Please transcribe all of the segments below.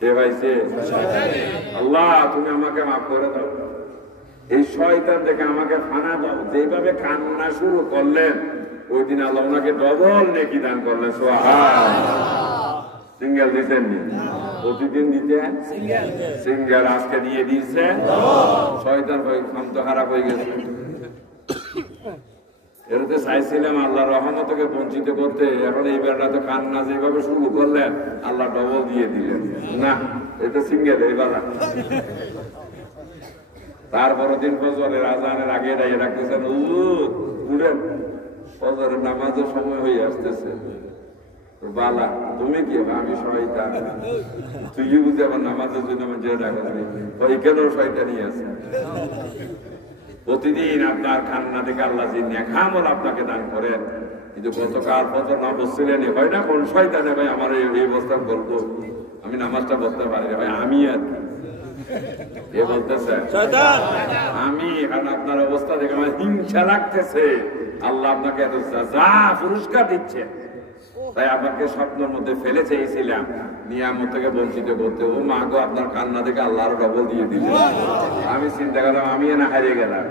কে পাইছে? আল্লাহ তুমি আমাকে মাফ করে দাও। এই শয়তান থেকে আমাকে ফানা দাও। যেভাবে কান্না শুরু করলেন ওই দিন আল্লাহ ওনাকে ডবল নেকি দান করলেন। সিঙ্গেল দিচ্ছেন প্রতিদিন দিতে সিঙ্গেল, আজকে দিয়ে দিয়েছে। শয়তান ক্ষমত খারাপ হয়ে গেছে। এটাতে চাইছিলাম আল্লাহর রহমত থেকে বঞ্চিত করতে, এখন এই বেলাতে কান্না যেভাবে শুরু করলেন আল্লাহ ডবল দিয়ে দিলেন। না, এটা সিঙ্গেল এই বেলা। তারপর দিন ফজরের আজানের আগে দাঁড়িয়ে রাখতেছেন, উঠেন ফজরের নামাজের সময় হয়ে আসতেছে। বালা তুমি কি? আমি শয়তান। তুই বুঝে আমার নামাজের জন্য আমার যে ডাকছি ওইখানেও শয়তানি আছে। প্রতিদিন আপনার কান্না থেকে আল্লাহ জিনিয়া খামল আপনাকে দান করেন। কিন্তু গতকাল ফজর না বসছিলেন, হয় না কোন শয়তানে ভাই আমার এই অবস্থা বলবো, আমি নামাজটা বলতে পারি ভাই, আমি আর কি বলতেছে আমি, কারণ আপনার অবস্থা দেখে আমার হিংসা লাগতেছে। আল্লাহ আপনাকে এত যা পুরস্কার দিচ্ছে, তাই আপনাকে স্বপ্নের মধ্যে ফেলে চেয়েছিলাম নিয়ামত থেকে বঞ্চিত করতে। ও মা গো, আপনার কান্না থেকে আল্লাহ আরো ডবল দিয়ে দিল। আমি চিন্তা করলাম আমি না হারিয়ে গেলাম,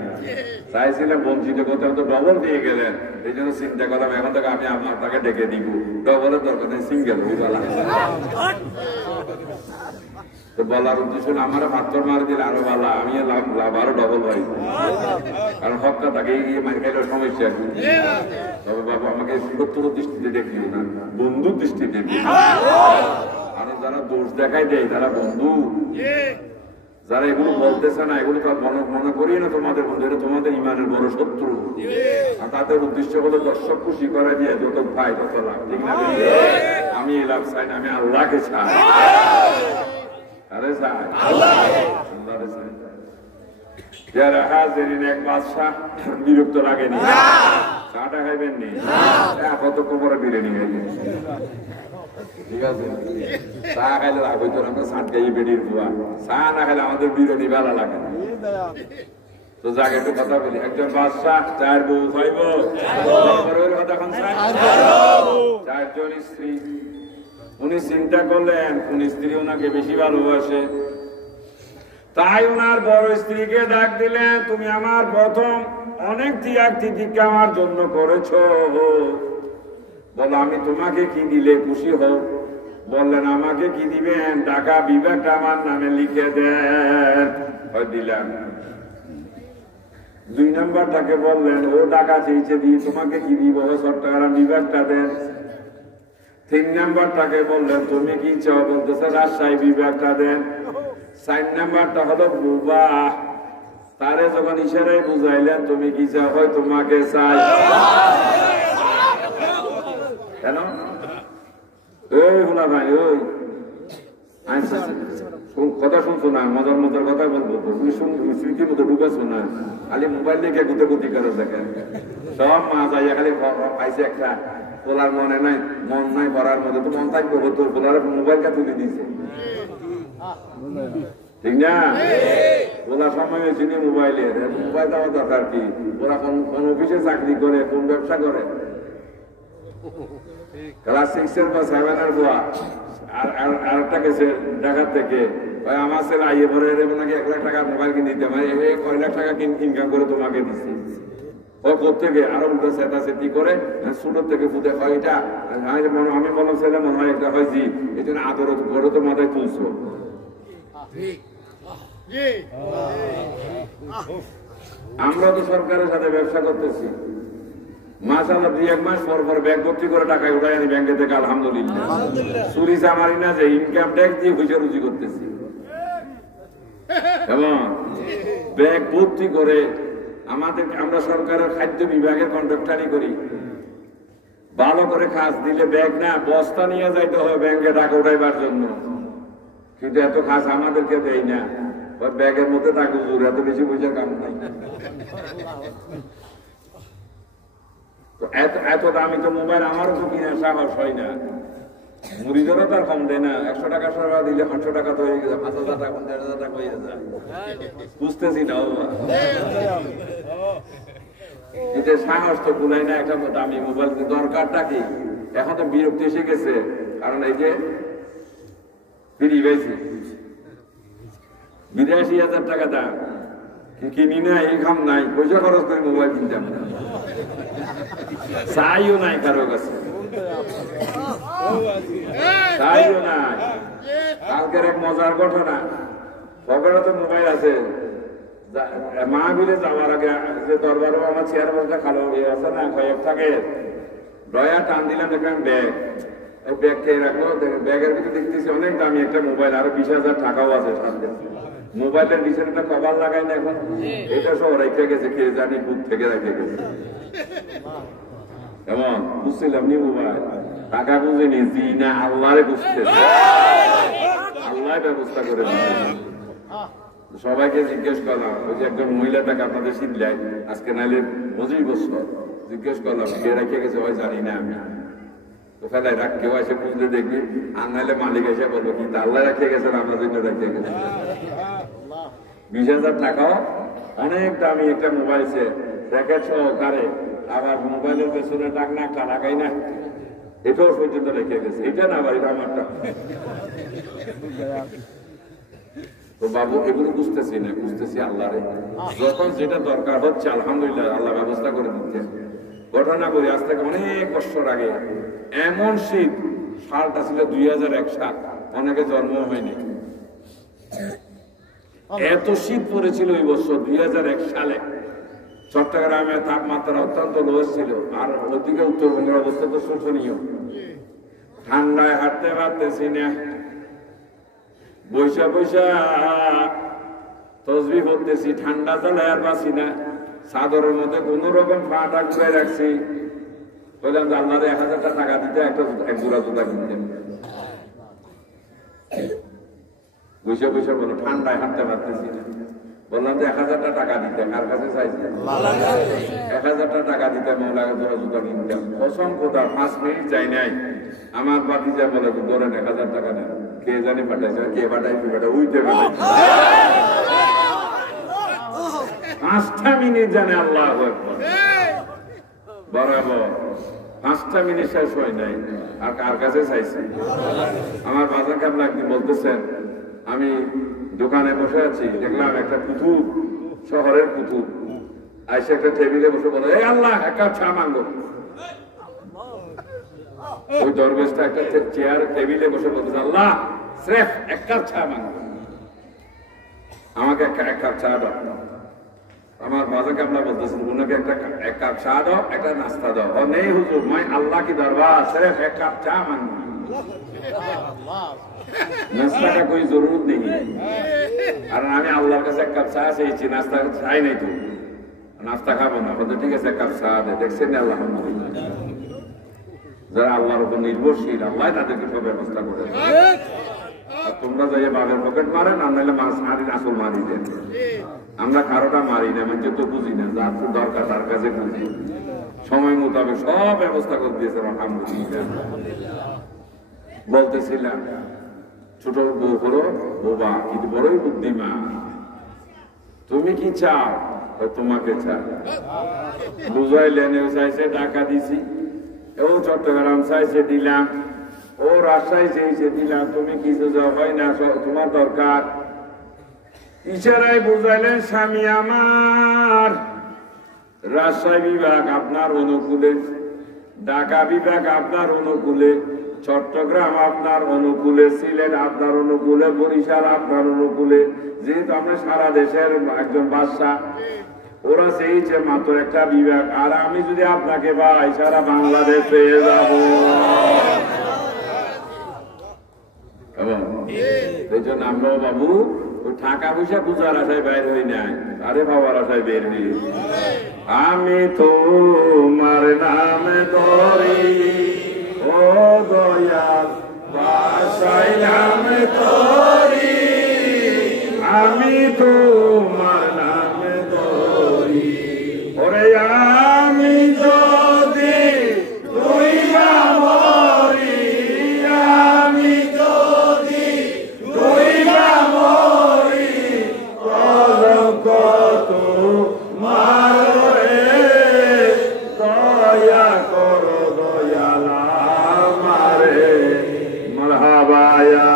চাইছিলাম বঞ্চিত করতে, তো ডবল দিয়ে গেলেন। এই জন্য চিন্তা করলাম এখন থেকে আমি আপনাকে ডেকে দিব, ডবলের দরকার নেই, সিঙ্গেল হয়ে গেলাম। তো বলার উদ্দেশ্য আমার পাথর মারি দিলে আরো ভালো, আমি লাভ আরো ডবল হয়। কারণ হকটা তাকে গিয়ে মার খাইলে সমস্যা। তবে বাবা আমাকে সত্তর দৃষ্টিতে দেখিও না, বন্ধুর দৃষ্টিতে দেখি। আর যারা দোষ দেখাই দেয় তারা বন্ধু, যারা এগুলো বলতেছে না এগুলো তো মনে করি না তোমাদের বন্ধু, এটা তোমাদের ইমানের বড় শত্রু। আর তাদের উদ্দেশ্য হলো দর্শক খুশি করে দিয়ে যত পাই তত লাভ, ঠিক না? আমি এই লাভ চাই না, আমি আল্লাহকে চাই। বিরক্ত লাগেনি? চাটা খাইবেন নি? কত কোমরে বিরিয়ানি খাইবেন, ঠিক আছে? চা খাইলে লাভ হইতো, আমরা চাট খাই বেডির বুয়া। চা না খাইলে আমাদের বিরিয়ানি ভালো লাগে না। তো যাক একটু কথা বলি। একজন বাদশাহ, 4 বউ, 5 বউ, 4জন স্ত্রী। উনি চিন্তা করলেন কোন স্ত্রী ওনাকে বেশি ভালোবাসে, তাই ওনার বড় স্ত্রীকে ডাক দিলেন, তুমি আমার প্রথম অনেক ত্যাগ তিতিক্ষা আমার জন্য করেছো, বলো আমি তোমাকে কি দিলে খুশি হও? বললেন আমাকে কি দিবেন? টাকা বিভাগটা আমার নামে লিখে দেন। দিলাম। 2 নম্বরটাকে বললেন ও টাকা চেয়েছে দিয়ে তোমাকে কি দিব? টাকার বিভাগটা দেন। 3 নম্বরটাকে বললেন তুমি কি চাও? বলতেছে রাজশাহী বিভাগটা দেন। 4 নম্বরটা হলো বুবা, তারে যখন ইশারায় বুঝাইলেন তুমি কি চাও? হয় তোমাকে চাই। কেন? ওই হোলা ভাই, ওই কথা শুনছো না? মজার মজার কথা বলবো তো, তুমি স্মৃতির মতো ঢুকেছো না? খালি মোবাইল দেখে গুতে গুতি করে দেখেন। সব মা যাইয়া খালি পাইছে একটা, পোলার মনে নাই, মন নাই ভরার মধ্যে, তো মন থাকবে তোর পোলার মোবাইলটা তুলে দিছে, ঠিক না? ওরা সময় হয়েছে মোবাইলের, মোবাইল দেওয়ার দরকার কি? ওরা কোন অফিসে চাকরি করে, কোন ব্যবসা করে? ক্লাস 6 এর বা 7 এর বুয়া আর একটা গেছে ঢাকার থেকে, আমার ছেলে আইয়ে পরে নাকি 1 লাখ টাকা মোবাইল কিনে দিতে, মানে কয় লাখ টাকা ইনকাম করে তোমাকে দিচ্ছে। ও কোথেকে আরো উল্টো চেতাচেতি করে ছোট থেকে ফুটে হয় এটা, আমি বললাম ছেলে মনে হয় একটা হয় জি, এই জন্য আদরত করে তো মাথায় তুলছো। আমরা তো সরকারের সাথে ব্যবসা করতেছি, মাশাআল্লাহ 2-1 মাস পর পর ব্যাগ ভর্তি করে টাকা উঠাই আনি ব্যাংকে থেকে, আলহামদুলিল্লাহ। চুরি চামারি না, যে ইনকাম ট্যাক্স দিয়ে পয়সা রুজি করতেছি, এবং ব্যাগ ভর্তি করে আমরা সরকারের খাদ্য বিভাগের কন্ট্রাক্টারি করি। ভালো করে কাজ দিলে ব্যাগ না বস্তা নিয়ে যাইতে হবে ব্যাংকে টাকা উঠাইবার জন্য, কিন্তু এত কাজ আমাদেরকে দেয় না। ব্যাগের মধ্যে টাকা উজুর, এত বেশি পয়সার কাম নাই। এত দামি তো মোবাইল আমারও তো কিনে সাহস হয় না। মুড়িদেরও তার কম দেয় না। 100 টাকা সরকার দিলে 500 টাকা তো হয়ে গেছে, 5000 টাকা 15,000 টাকা হয়ে যায়। বুঝতেছি না এটা সাহস তো কুলাই না একটা দামি মোবাইল দরকারটা কি? এখন তো বিরক্তি এসে গেছে, কারণ এই যে ফিরি পাইছি ৮২,০০০ টাকা দাম কিনি না এই খাম নাই পয়সা খরচ করে মোবাইল কিনতাম না চাইও নাই কারো কাছে চাইও নাই কালকের এক মজার ঘটনা পকেটে তো মোবাইল আছে মাহফিলে যাওয়ার আগে যে দরবারও আমার চেয়ার বসে খালো আছে না কয়েক থাকে ডয়া টান দিলাম দেখলাম ব্যাগ ব্যাগ কে রাখলো ব্যাগের ভিতরে দেখতেছি অনেক দামি একটা মোবাইল আরো ২০,০০০ টাকাও আছে সাথে মোবাইলের পিছনে একটা কভার লাগাই না এখন এটা সব রেখে গেছে কে জানি বুক থেকে রেখে গেছে এমন বুঝছিলাম নি মোবাইল টাকা বুঝিনি জি না আল্লাহরে বুঝতেছে আল্লাহ ব্যবস্থা করে দিচ্ছে সবাইকে জিজ্ঞেস করলাম ওই যে একজন মহিলাটাকে আপনাদের শীতলাই আজকে নাইলে ২৫ বছর জিজ্ঞেস করলাম কে রেখে গেছে ওই জানি না আমি তো ফেলাই রাখ কেউ এসে বুঝলে দেখবি আর নাইলে মালিক এসে বলবো কি আল্লাহ রেখে গেছেন আমরা জন্য রেখে গেছে ২০,০০০ টাকাও অনেক দামি একটা মোবাইল সে প্যাকেট সহকারে আবার মোবাইলের পেছনে ডাক না একটা লাগাই না এটাও পর্যন্ত রেখে গেছে এটা না আবার এটা আমারটা তো বাবু এগুলো বুঝতেছি না বুঝতেছি আল্লাহরে যখন যেটা দরকার হচ্ছে আলহামদুলিল্লাহ আল্লাহ ব্যবস্থা করে দিচ্ছে ঘটনা করি আজ থেকে অনেক বছর আগে এমন শীত সালটা ছিল ২০০১ সাল অনেকে জন্ম হয়নি এত শীত পড়েছিল ওই বছর ২০০১ সালে চট্টগ্রামে তাপমাত্রা অত্যন্ত লো ছিল আর ওদিকে উত্তরবঙ্গের অবস্থা তো শোচনীয় ঠান্ডায় হাঁটতে পারতেছি না বৈশা বৈশা তসবি করতেছি ঠান্ডা চালায় আর পাচ্ছি না চাদরের মধ্যে কোন রকম পাটা ঘুরে রাখছি বললাম যে আল্লাহর ১,০০০ টাকা দিতে এক জোড়া জুতা কিনতে বৈশা বৈশা বলো ঠান্ডায় হাঁটতে পারতেছি না বললাম যে ১,০০০ টাকা দিতে কার কাছে চাইছি ১,০০০ টাকা দিতে মৌলাকে জোড়া জুতা কিনতাম কসম খোদা ৫ মিনিট চাই নাই আমার বাতি যা বলে ধরেন ১,০০০ টাকা নেন কে জানি পাঠাইছে কে পাঠাইছে বেটা উইতে পাঠাইছে ৫টা মিনিট জানে আল্লাহ বরাবর ৫টা মিনিট শেষ হয় নাই আর কার কাছে চাইছে আমার বাজার কাপলা একদিন বলতেছেন আমি দোকানে বসে আছি দেখলাম একটা কুতুব শহরের কুতুব আইসে একটা টেবিলে বসে বলে এই আল্লাহ এক কাপ চা মাঙ্গো ওই দরবেশটা একটা চেয়ার টেবিলে বসে বলতেছে আল্লাহ স্রেফ এক কাপ চা মাঙ্গো আমাকে এক কাপ চা দাও আমার বাজার কাপলা বলতেছেন উনাকে এক কাপ চা দাও একটা নাস্তা দাও ও নেই হুজুর मैं अल्लाह की दरबार सिर्फ एक कप चाय मांगू नाश्ता का कोई जरूरत नहीं है কারণ আমি আল্লাহর কাছে এক কাপ চা চেয়েছি নাস্তা চাই নাই তো নাস্তা খাবো না বলতে ঠিক আছে এক কাপ চা দে দেখছেন আলহামদুলিল্লাহ যারা আল্লাহর উপর নির্ভরশীল আল্লাহ তাদেরকে সব ব্যবস্থা করে তোমরা যাইয়ে বাঘের পকেট মারেন আর নাহলে মাছ মারিন আসল মারি দেন আমরা কারোটা মারি না মানে তো বুঝি না যার দরকার তার কাছে বুঝি সময় মোতাবেক সব ব্যবস্থা করে দিয়েছে আলহামদুলিল্লাহ বলতেছিলাম ছোট বউ হলো বোবা কিন্তু বড়ই বুদ্ধিমান তুমি কি চাও তোমাকে চাও বুঝাইলেন চাইছে টাকা দিছি ও চট্টগ্রাম চাইছে দিলাম ও রাজশাহী চেয়েছে দিলাম তুমি কিছু যাও হয় না তোমার দরকার ইশারায় বুঝাইলেন স্বামী আমার রাজশাহী বিভাগ আপনার অনুকূলে ঢাকা বিভাগ আপনার অনুকূলে চট্টগ্রাম আপনার অনুকূলে সিলেট আপনার অনুকূলে বরিশাল আপনার অনুকূলে যেহেতু আমরা সারা দেশের একজন বাদশা ওরা চেয়েছে মাত্র একটা বিভাগ আর আমি যদি আপনাকে পাই সারা বাংলাদেশ পেয়ে যাব এই জন্য আমরাও বাবু ওই টাকা পয়সা বুঝার আশায় বাইর হই নাই আরে বাবার আশায় বের হই আমি তোমার নামে ধরি ও দয়াল বাসাইলাম ধরি আমি তোমার নামে ধরি ওরে আমি যদি তুই মরি আমি যদি তুই মরি কত মারে দয়া করো দয়ালা মারে মারহাবায়া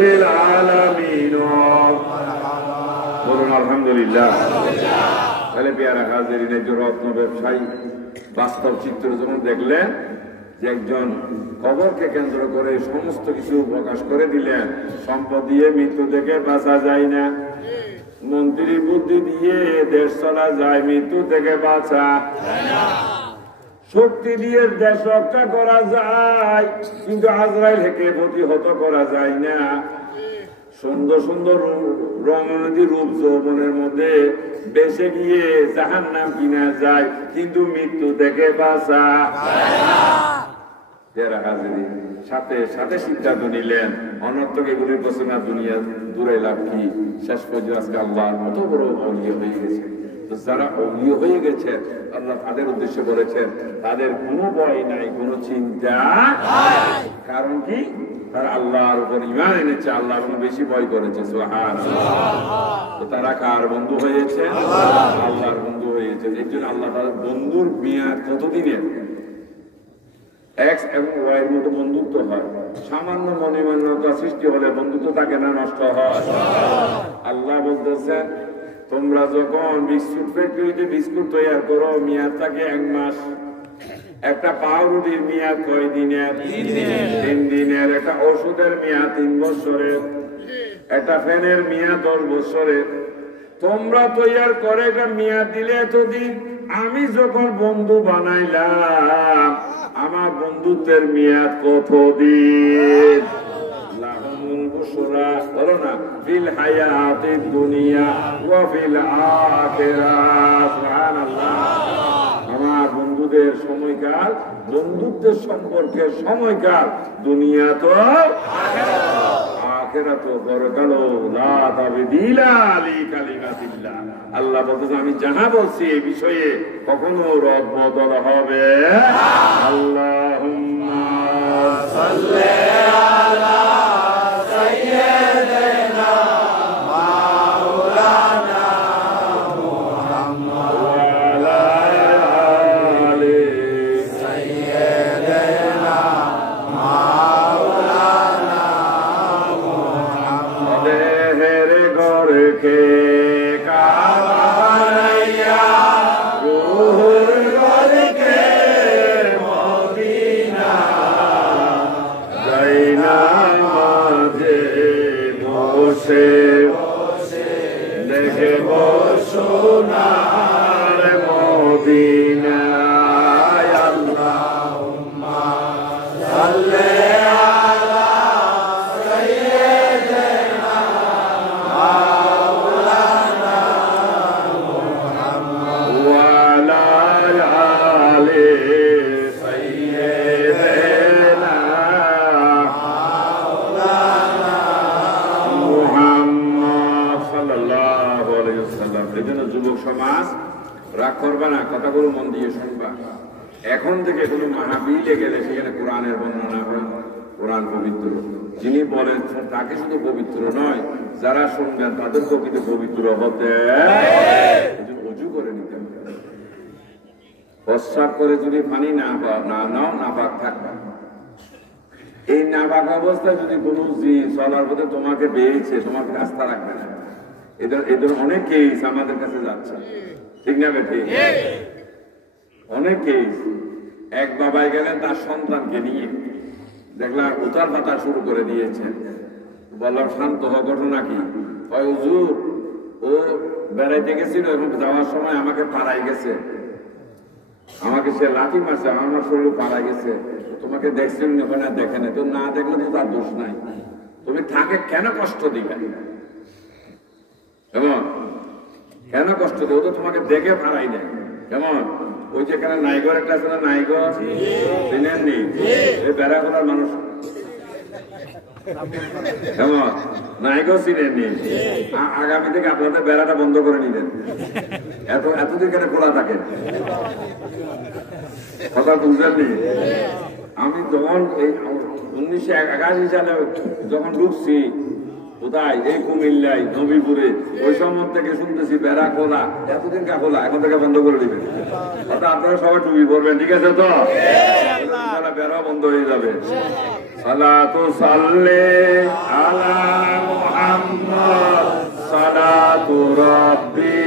للعالمين বলুন আলহামদুলিল্লাহ। তাহলে পেয়ারা হাজিরিন, একজন রত্ন ব্যবসায়ী বাস্তব চিত্র যখন দেখলেন যে একজন কবরকে কেন্দ্র করে সমস্ত কিছু প্রকাশ করে দিলেন, সম্পদ দিয়ে মৃত্যু থেকে বাঁচা যায় না, মন্ত্রী বুদ্ধি দিয়ে দেশ চলা যায়, মৃত্যু থেকে বাঁচা, শক্তি দিয়ে দেশ রক্ষা করা যায়, কিন্তু আজরাইল হেকে প্রতিহত করা যায় না। সুন্দর সুন্দর রমণী রূপ যৌবনের মধ্যে বেসে গিয়ে জাহান্নাম কিনা যায়, কিন্তু মৃত্যু থেকে বাঁচা। সাথে সাথে সিদ্ধান্ত নিলেন অনর্থক এগুলির বসে দুনিয়া দূরে লাভ কি, শেষ পর্যন্ত আজকে আল্লাহর মতো বড় অলিয় হয়ে গেছে। যারা অলিয় হয়ে গেছে আল্লাহ তাদের উদ্দেশ্যে বলেছেন তাদের কোনো ভয় নাই, কোনো চিন্তা। কারণ কি? তারা আল্লাহর উপর ঈমান এনেছে, আল্লাহ বেশি ভয় করেছে। সুবহানাল্লাহ। তারা কার বন্ধু হয়েছে? আল্লাহর বন্ধু হয়েছে। এই জন্য আল্লাহ তাদের বন্ধুর মেয়াদ কতদিনের? এক্স এবং ওয়াই এর মতো বন্ধুত্ব হয়। সামান্য মনিমান্যতা সৃষ্টি হলে বন্ধুত্ব থাকে না, নষ্ট হয়। আল্লাহ বলতেছেন তোমরা যখন বিস্কুট ফ্যাক্টরিতে বিস্কুট তৈরি করো, মেয়াদ থাকে 1 মাস। একটা পাউরুটির মেয়াদ কয় দিনের? 3 দিনের। একটা ওষুধের মেয়াদ 3 বছরের। একটা ফ্যানের মেয়াদ 10 বছরের। তোমরা তৈরি করে একটা মেয়াদ দিলে এতদিন। আমি যখন বন্ধু বানাইলাম আমার বন্ধুত্বের মেয়াদ কতদিন? লাহুমুল বুশরা, বলো না, ফিল হায়াতিদ দুনিয়া ওয়া ফিল আখিরাহ। সুবহানাল্লাহ। আমার বন্ধুদের সময়কাল, বন্ধুত্বের সম্পর্কের সময়কাল দুনিয়া তো আখিরাত পরকাল। লা তাবদীলা লিকালিমাতিল্লাহ। আল্লাহ বলতেছে আমি যাহা বলছি এই বিষয়ে কখনো রদ বদল হবে। আল্লাহুম্মা সাল্লি আলা সাইয়্যিদিনা মাওলানা মুহাম্মদ ওয়া আলা আলি সাইয়্যিদিনা মাওলানা মুহাম্মদ। হেরে গরকে দেখে সোনার মদিনায়। আল্লাহুম্মা সাল্লি আলা সাইয়্যিদিনা মাওলানা মুহাম্মদ ওয়া আলা আলি সাইয়্যিদিনা মাওলানা মুহাম্মদ সাল্লাল্লাহু আলাইহি ওয়াসাল্লাম। এজন্য যুবক সমাজ রাগ করবে না, কথাগুলো মন দিয়ে শুনবা। এখন থেকে কোনো মাহফিলে গেলে সেখানে কোরআনের বর্ণনা হয়। কোরআন পবিত্র, যিনি বলেন তাকে শুধু পবিত্র নয়, যারা শুনবেন তাদের প্রকৃতি পবিত্র হতে উজু করে নিতে হবে। প্রস্রাব করে যদি পানি না নাও, নাপাক থাকবে। এই নাপাক অবস্থায় যদি কোনো চলার পথে তোমাকে পেয়েছে, তোমাকে রাস্তা রাখবে না। এদের অনেক কেস আমাদের কাছে যাচ্ছে, ঠিক না বেঠি? অনেক কেস। এক বাবাই গেলেন তার সন্তানকে নিয়ে, দেখলাম উতার পাতার শুরু করে দিয়েছে। বললাম শান্ত হওয়া, ঘটনা কি? হুজুর ও বেড়াইতে গেছিল এবং যাওয়ার সময় আমাকে পাড়াই গেছে, আমাকে সে লাঠি মারছে, আমার শরীর পাড়াই গেছে। তোমাকে দেখছেন ওখানে? দেখে না। তো না দেখলে তো তার দোষ নাই, তুমি তাকে কেন কষ্ট দিবে? কেমন কেন কষ্ট দেবো? তো তোমাকে দেখে পাড়াই দেয়। কেমন ওই যেখানে নাইগর একটা আছে না, নাইগর চিনেননি? এই বেড়া করার মানুষ কেমন নাইগর চিনেননি? আগামী থেকে আপনাদের বেড়াটা বন্ধ করে নিলেন। এতদিন কেন খোলা থাকে? কথা বুঝলেননি? আমি যখন এই 1981 সালে যখন ঢুকছি, কোথায়? এই কুমিল্লায় নবীপুরে। ওই সময় থেকে শুনতেছি বেড়া খোলা, এতদিন কা খোলা, এখন থেকে বন্ধ করে দিবেন। আপনারা সবাই টুপি পরবেন, ঠিক আছে তো? বেড়া বন্ধ হয়ে যাবে। সালাতু সাল্লি আলা মুহাম্মদ, সালাতু রাব্বি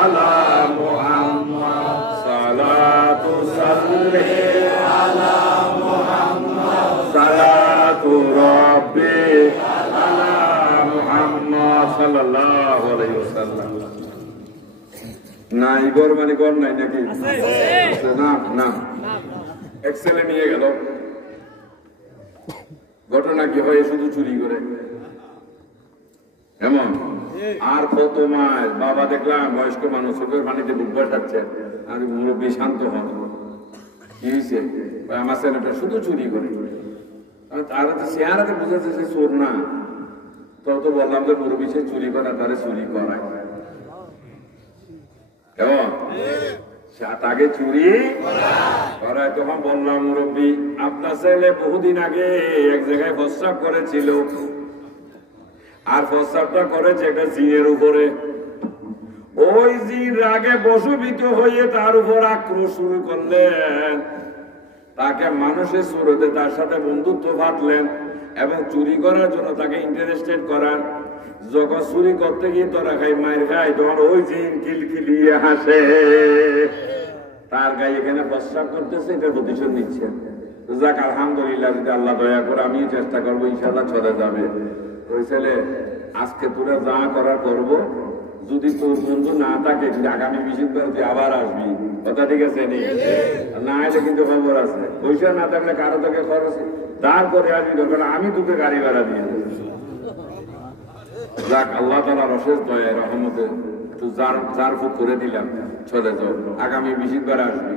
আলা মুহাম্মদ, সালাতু সাল্লি আলা মুহাম্মদ, সালাতু রাব্বি আলা মুহাম্মদ সাল্লাল্লাহু আলাইহি ওয়াসাল্লাম। নাই গর মানে গর নাই নাকি? না না, এক্সেলে নিয়ে গেল। ঘটনা কি হয়? শুধু চুরি করে এমন। আর কত মাস বাবা দেখলাম বয়স্ক মানুষ চোখের পানিতে ডুব বসাচ্ছে, আর মুরব্বী শান্ত হন। কি হয়েছে? আমার ছেলেটা শুধু চুরি করে। তার চেহারাতে বুঝাচ্ছে সে চোর না। তো বললাম যে মুরব্বী সে চুরি করে, তারে চুরি করায় কেমন? তাকে চুরি করায়। তখন বললাম, মুরব্বী আপনার ছেলে বহুদিন আগে এক জায়গায় প্রস্রাব করেছিল, আর প্রস্রাবটা করেছে একটা জিনের উপরে। ওই জিন রাগে বশীভূত হয়ে তার উপর আক্রোশ শুরু করলেন। তাকে মানুষের সুরতে তার সাথে বন্ধুত্ব বাঁধলেন এবং চুরি করার জন্য তাকে ইন্টারেস্টেড করান। যখন চুরি করতে গিয়ে তোরা খাই মায়ের খায়, তখন ওই জিন কিলকিলিয়ে হাসে। তার গায়ে এখানে প্রস্রাব করতেছে, এটা প্রতিশোধ নিচ্ছে। যাক আলহামদুলিল্লাহ, যদি আল্লাহ দয়া করে আমিও চেষ্টা করবো, ইনশাআল্লাহ চলে যাবে। ওই ছেলে আজকে তোরা যা করার করবো, যদি তোর বন্ধু না থাকে, যদি আগামী 20 দিন তুই আবার আসবি, কথা ঠিক আছে? না এলে কিন্তু খবর আছে। পয়সা না থাকলে কারো থেকে খরচ, তারপরে আসবি, দরকার আমি তোকে গাড়ি ভাড়া দিয়ে দেবো। যাক আল্লাহ তাআলার অশেষ দয়া রহমতে একটু জার ফুক করে দিলাম, চলে যাও, আগামী 20 দিন আসবি।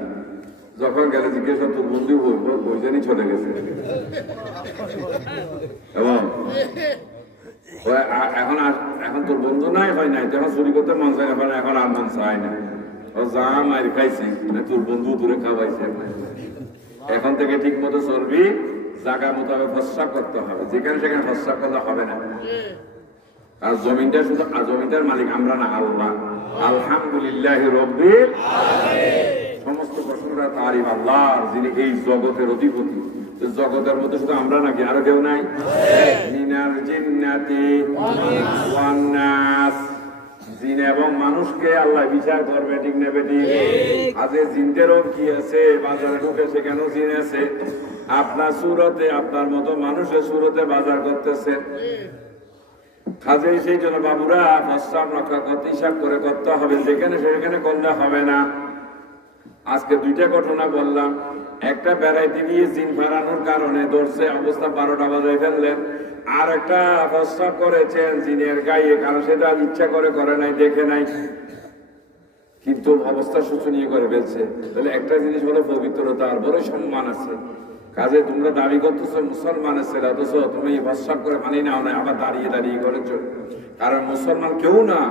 যখন গেলে জিজ্ঞেস তোর বন্ধু বলবো, ওই জন্যই চলে গেছে। এবং এখন তোর বন্ধু নাই, হয় নাই, তখন চুরি করতে মন চায় না, এখন আর মন চায় না। ও যা মার খাইছি, তোর বন্ধু দূরে খাওয়াইছে। এখন থেকে ঠিক মতো চলবি, জায়গা মোতাবেক প্রস্রাব করতে হবে, যেখানে সেখানে প্রস্রাব করলে হবে না। আর জমিনটা শুধু, জমিনটার মালিক আমরা না, আল্লাহ। আলহামদুলিল্লাহ রাব্বিল আলামিন। সমস্ত প্রশংসা তারিফ আল্লাহর, যিনি এই জগতের অধিপতি। জগতের মধ্যে শুধু আমরা নাকি, আরো কেউ নাই? মিনাল জিন্নাতি ওয়ান নাস, জিন এবং মানুষকে আল্লাহ বিচার করবে, ঠিক না বেটি? আজকে জিনদেরও কি আছে? বাজারে ঢুকেছে কেন জিন আছে? আপনার সুরতে, আপনার মতো মানুষের সুরতে বাজার করতেছে। কাজেই সেই জন্য বাবুরা প্রস্রাব রক্ষা করতে হিসাব করে করতে হবে, যেখানে সেখানে করলে হবে না। আজকে দুইটা ঘটনা বললাম। একটা বেড়াইতে গিয়ে জিন ফারানোর কারণে ধরছে, অবস্থা 12টা বাজায় ফেললেন। আর একটা প্রস্রাব করেছেন জিনের গায়ে, কারণ সেটা ইচ্ছা করে নাই, দেখে নাই, কিন্তু অবস্থা শোচনীয় করে ফেলছে। তাহলে একটা জিনিস হলো পবিত্রতা, আর বড় সম্মান আছে। কাজে তোমরা দাবি করতেছো মুসলমানের ছেলে, অথচ তুমি প্রস্রাব করে পানি নাও না, আবার দাঁড়িয়ে দাঁড়িয়ে করেছো। কারণ মুসলমান কেউ না,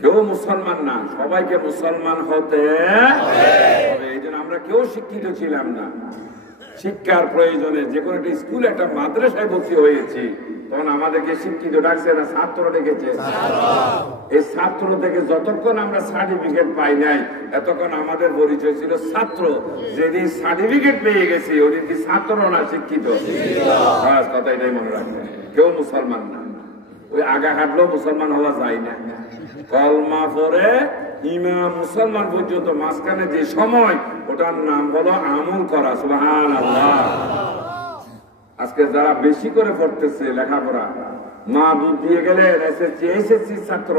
কেউ মুসলমান না, সবাইকে মুসলমান হতে হবে। এই জন্য আমরা কেউ শিক্ষিত ছিলাম না। শিক্ষার প্রয়োজনে যে কোনো একটা স্কুল, একটা মাদ্রাসায় ভর্তি হয়েছি, তখন আমাদেরকে শিক্ষিত ডাকছে না, ছাত্র ডেকেছে। এই ছাত্র থেকে যতক্ষণ আমরা সার্টিফিকেট পাই নাই, এতক্ষণ আমাদের পরিচয় ছিল ছাত্র। যেদিন সার্টিফিকেট পেয়ে গেছি, ওদিন কি ছাত্র না শিক্ষিত? কথা এটাই মনে রাখবেন, কেউ মুসলমান না। ওই আগা হাঁটলেও মুসলমান হওয়া যায় না। কলমা পরে ইমাম মুসলমান পর্যন্ত মাঝখানে যে সময়, ওটার নাম হলো আমল করা। সুবহানাল্লাহ। আজকে যারা বেশি করে পড়তেছে লেখাপড়া, মা দুধ দিয়ে গেলেন, এসএসসি ছাত্র,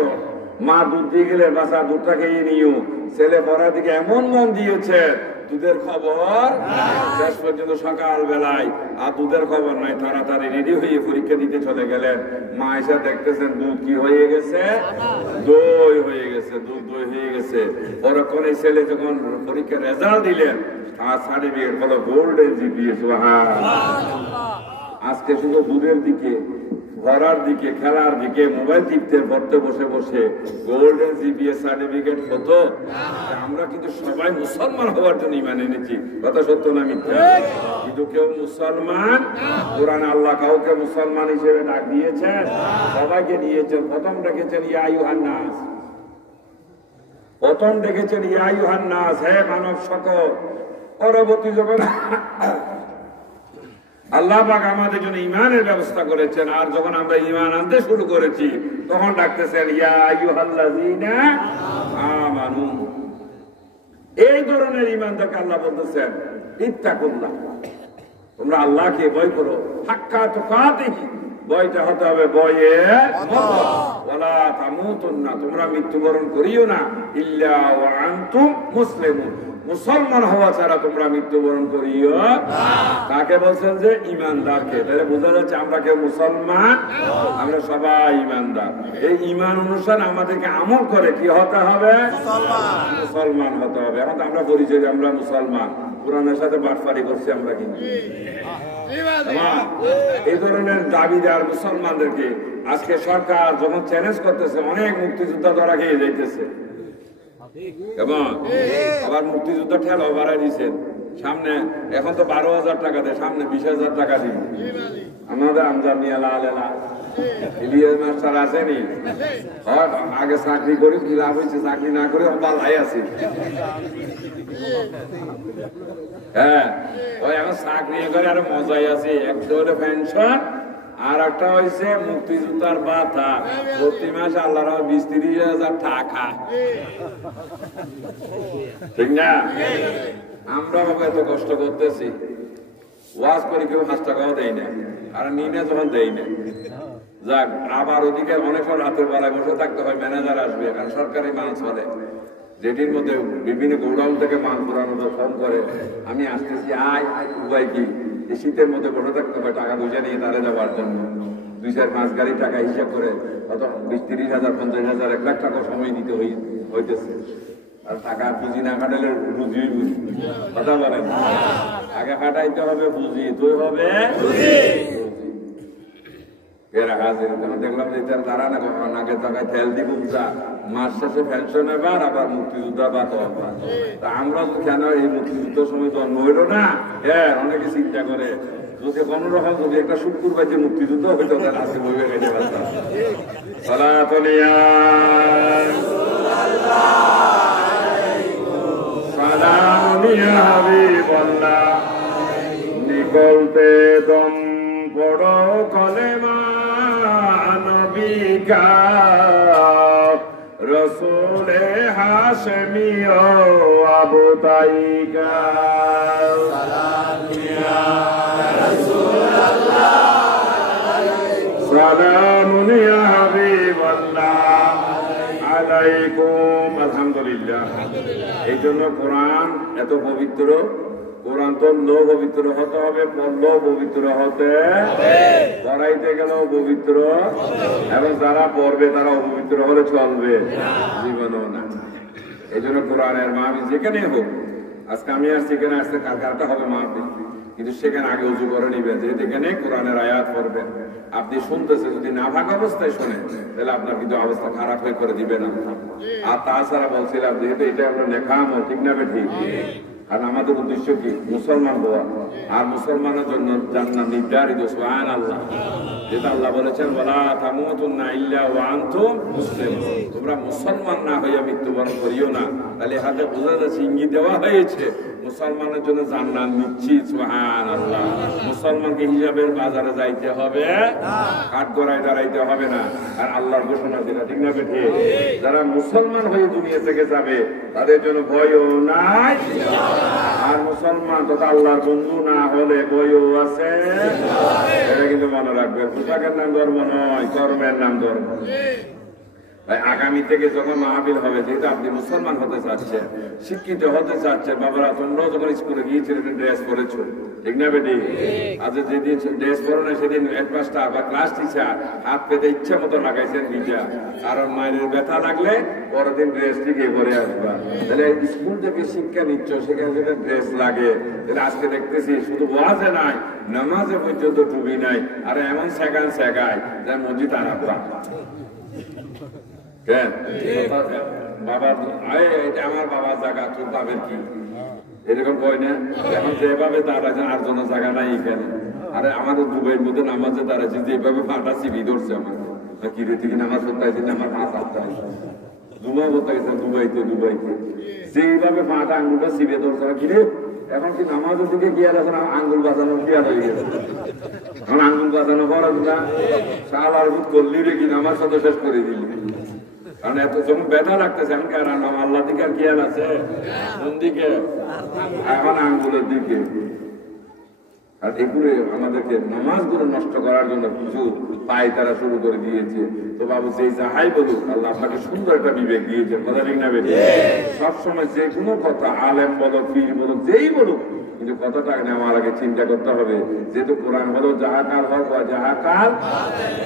মা দুধ দিয়ে গেলে বাসা দুধটা খেয়ে নিও, ছেলে পড়ার দিকে এমন মন দিয়েছে, দুধের খবর শেষ পর্যন্ত সকাল বেলায় আর দুধের খবর নাই। তাড়াতাড়ি রেডি হয়ে পরীক্ষা দিতে চলে গেলেন। মা এসে দেখতেছেন দুধ কি হয়ে গেছে, দই হয়ে গেছে, দুধ দই হয়ে গেছে। পরক্ষণে ছেলে যখন পরীক্ষার রেজাল্ট দিলেন, তার সার্টিফিকেট হলো গোল্ডেন জিপিএ। সুবহানাল্লাহ। আজকে শুধু দূরের দিকে, ঘোরার দিকে, খেলার দিকে, মোবাইল টিপতে পড়তে বসে বসে গোল্ডেন জিপিএস সার্টিফিকেট হতো। আমরা কিন্তু সবাই মুসলমান হওয়ার জন্য ঈমান এনেছি, কথা সত্য না মিথ্যা? কিন্তু কেউ মুসলমান, কোরআনে আল্লাহ কাউকে মুসলমান হিসেবে ডাক দিয়েছেন? সবাইকে দিয়েছেন। প্রথম ডেকেছেন ইয়া আইয়ুহান নাস, প্রথম ডেকেছেন ইয়া আইয়ুহান নাস, হে মানব সকল। পরবর্তী যখন আল্লাহ পাক আমাদের জন্য ঈমানের ব্যবস্থা করেছেন, আর যখন আমরা ঈমান আনতে শুরু করেছি তখন ডাকতেছেন ইয়া আইয়ুহাল্লাযীনা আমানু। এই ধরনের ঈমানদারকে আল্লাহ বলতেছেন ইত্তাকুল্লাহ, তোমরা আল্লাহকে ভয় করো, হাক্কা তুকাতিহি, ভয়টা হতে হবে ভয়ের মতো। ওয়ালা তামুতুন্না, তোমরা মৃত্যুবরণ করিও না ইল্লা ওয়া আনতুম মুসলিমুন, মুসলমান হওয়া ছাড়া তোমরা মৃত্যুবরণ করিও। কাকে বলছেন? যে ইমানদারকে। তাহলে বোঝা যাচ্ছে আমরা কেউ মুসলমান, আমরা সবাই ইমানদার। এই ইমান অনুসারে আমাদেরকে আমল করে কি হতে হবে? মুসলমান হতে হবে। এখন আমরা পরিচয় আমরা মুসলমান, কোরআনের সাথে বাটপারি করছি আমরা। কিন্তু এই ধরনের দাবিদার মুসলমানদেরকে আজকে সরকার যখন চ্যালেঞ্জ করতেছে, অনেক মুক্তিযোদ্ধা ধরা খেয়ে যাইতেছে। এবং আবার মুক্তিযুদ্ধ ঠেলাও বাড়াই দিচ্ছেন সামনে। এখন তো 12,000 টাকা দেয়, সামনে 20,000 টাকা দিন। আমাদের আমজাদ নিয়ে লালেলা ইলিয়াস মাস্টার আসেনি, আগে চাকরি করি কি লাভ হয়েছে? চাকরি না করে পালাই আছে। হ্যাঁ, ওই এখন চাকরি করে আরো মজাই আছে। একটা হলো পেনশন, আর একটা হয়েছে মুক্তিযোদ্ধার ভাতা। প্রতি মাসে আল্লাহর 20-30,000 টাকা, ঠিক না? আমরা বাবা এত কষ্ট করতেছি, ওয়াজ করে কেউ 5 টাকাও দেয় না, আর নিনে যখন দেয় না। যাক, আবার ওদিকে অনেক রাতের বেলায় বসে থাকতে হয়, ম্যানেজার আসবে, কারণ সরকারি মাল চলে, যেটির মধ্যে বিভিন্ন গোডাউন থেকে মাল পুরানো ফোন করে, আমি আসতেছি, আয় উপায় কি? এই শীতের মধ্যে বসে থাকতে হয়, টাকা পয়সা নিয়ে তারে দেওয়ার জন্য। 2-4 মাস গাড়ি টাকা হিসাব করে কত 20-30,000, 50,000, 1 লাখ টাকা সময় দিতে হইতেছে। আর টাকা পুঁজি না খাটালে বুঝিই বুঝি, কথা বলেন। টাকা খাটাইতে হবে বুঝি, তুই হবে দেখলাম যে তারা নাকের টাকায় তেল দিব, মাস শেষে পেনশন এবার, আবার মুক্তিযোদ্ধা বা তা আমরা কেন এই মুক্তিযুদ্ধের সময় জন্ম হইল না? হ্যাঁ, অনেকে চিন্তা করে যদি কোন রকম যদি একটা শুক্রবার যে মুক্তিযুদ্ধ হইতো, তাহলে আজকে বইবে খেতে পারতাম। নিকলতে দম বড় কলেমা নবিকা রসুলে হাশমিয় আবু তাইকা সালামুন ইয়া হাবিবাল্লাহ আলাইকুম। আলহামদুলিল্লাহ। এই জন্য কোরআন এত পবিত্র। কোরআন তো পবিত্র হতে হবে, পড়লেও পবিত্র হতে, পড়াইতে গেলেও পবিত্র, এবং যারা পড়বে তারা অপবিত্র হলে চলবে জীবনও না। এই জন্য কোরআনের মাহফিল যেখানে হোক, আজকে আমি আর সেখানে আসতে কারটা হবে মাহফিল, কিন্তু সেখানে আগে উজু করে নিবে, যেখানে কোরআনের আয়াত পড়বেন। আপনি শুনতেছে, যদি না ভাগ অবস্থায় শোনেন, তাহলে আপনার কিন্তু অবস্থা খারাপ হয়ে করে দিবে না। আর তাছাড়া বলছিলাম, যেহেতু এটা আমরা নেখামো, ঠিক না বেঠিক? কারণ আমাদের উদ্দেশ্য কি? মুসলমান হওয়া, আর মুসলমানের জন্য জান্নাত নির্ধারিত। সুবহানাল্লাহ। যেটা আল্লাহ বলেছেন, ওয়ালা তামুতুন্না ইল্লা ওয়া আনতুম মুসলিমুন, তোমরা মুসলমান না হইয়া মৃত্যুবরণ করিও না। তাহলে হাতে বোঝা যাচ্ছে, ইঙ্গিত দেওয়া হয়েছে মুসলমানের জন্য জান্নাত নিচ্ছি। সুবহানাল্লাহ। মুসলমানকে হিসাবের বাজারে যাইতে হবে, কাঠ গড়ায় দাঁড়াইতে হবে না। আর আল্লাহর ঘোষণা দিলা, ঠিক না বেঠে? যারা মুসলমান হয়ে দুনিয়া থেকে যাবে, তাদের জন্য ভয়ও নাই, আর মুসলমান তথা আল্লাহর বন্ধু না হলে ভয়ও আছে। এটা কিন্তু মনে রাখবে, পোশাকের নাম ধর্ম নয়, কর্মের নাম ধর্ম। ভাই আগামী থেকে যখন মাহফিল হবে, যেহেতু আপনি মুসলমান হতে চাচ্ছেন, শিক্ষিত হতে চাচ্ছেন, বাবারা তোমরাও যখন স্কুলে গিয়েছিল ড্রেস পরেছো, ঠিক না বেটি? আজ যেদিন ড্রেস পরে না সেদিন হেডমাস্টার বা ক্লাস টিচার হাত পেতে ইচ্ছা মতো লাগাইছেন ভিজা, কারণ মায়ের ব্যথা লাগলে পরের দিন ড্রেস থেকে পরে আসবা। তাহলে স্কুল থেকে শিক্ষা নিচ্ছ, সেখানে যদি ড্রেস লাগে, তাহলে আজকে দেখতেছি শুধু ওয়াজে নাই, নামাজে পর্যন্ত টুপি নাই, আর এমন সেখান শেখায় যা মসজিদ আরাপা। বাবা এটা আমার বাবার জায়গা, তোর বাবের কি এরকম কয় না? এখন যেভাবে দাঁড়াচ্ছে আর জন্য জায়গা নাই এখানে। আরে আমাদের দুবাইয়ের মধ্যে নামাজে দাঁড়াচ্ছে, যেভাবে ফাটা চিবি ধরছে আমার কিরে থেকে নামাজ পড়তে আসছি, আমার পা চাপতে আসছে দুবাই বলতে গেছে, দুবাইতে যেইভাবে পাটা আঙ্গুলটা চিবে ধরছে কিরে। এখন কি নামাজের দিকে গিয়ে এখন আঙ্গুল বাজানো কি আর হয়ে গেছে, এখন আঙ্গুল বাজানো খরচ না, সাল আর বুধ করলি রে কি নামাজ সাথে শেষ করে দিলি। কারণ এত যখন ব্যথা লাগতেছে, এখন কি আর আল্লাহ দিকে আর খেয়াল আছে? কোন দিকে? এখন আঙ্গুলের দিকে। আর এগুলো আমাদেরকে নামাজগুলো নষ্ট করার জন্য কিছু পায় তারা শুরু করে দিয়েছে। তো বাবু যে যাহাই বলুক, আল্লাহ আপনাকে সুন্দর একটা বিবেক দিয়েছে, কথা ঠিক না বেশি? সবসময় যে কোনো কথা, আলেম বলুক, পীর বলুক, যেই বলুক, কিন্তু কথাটা নেওয়ার আগে চিন্তা করতে হবে, যেহেতু কোরআন হলো যাহাকাল হক বা যাহাকাল,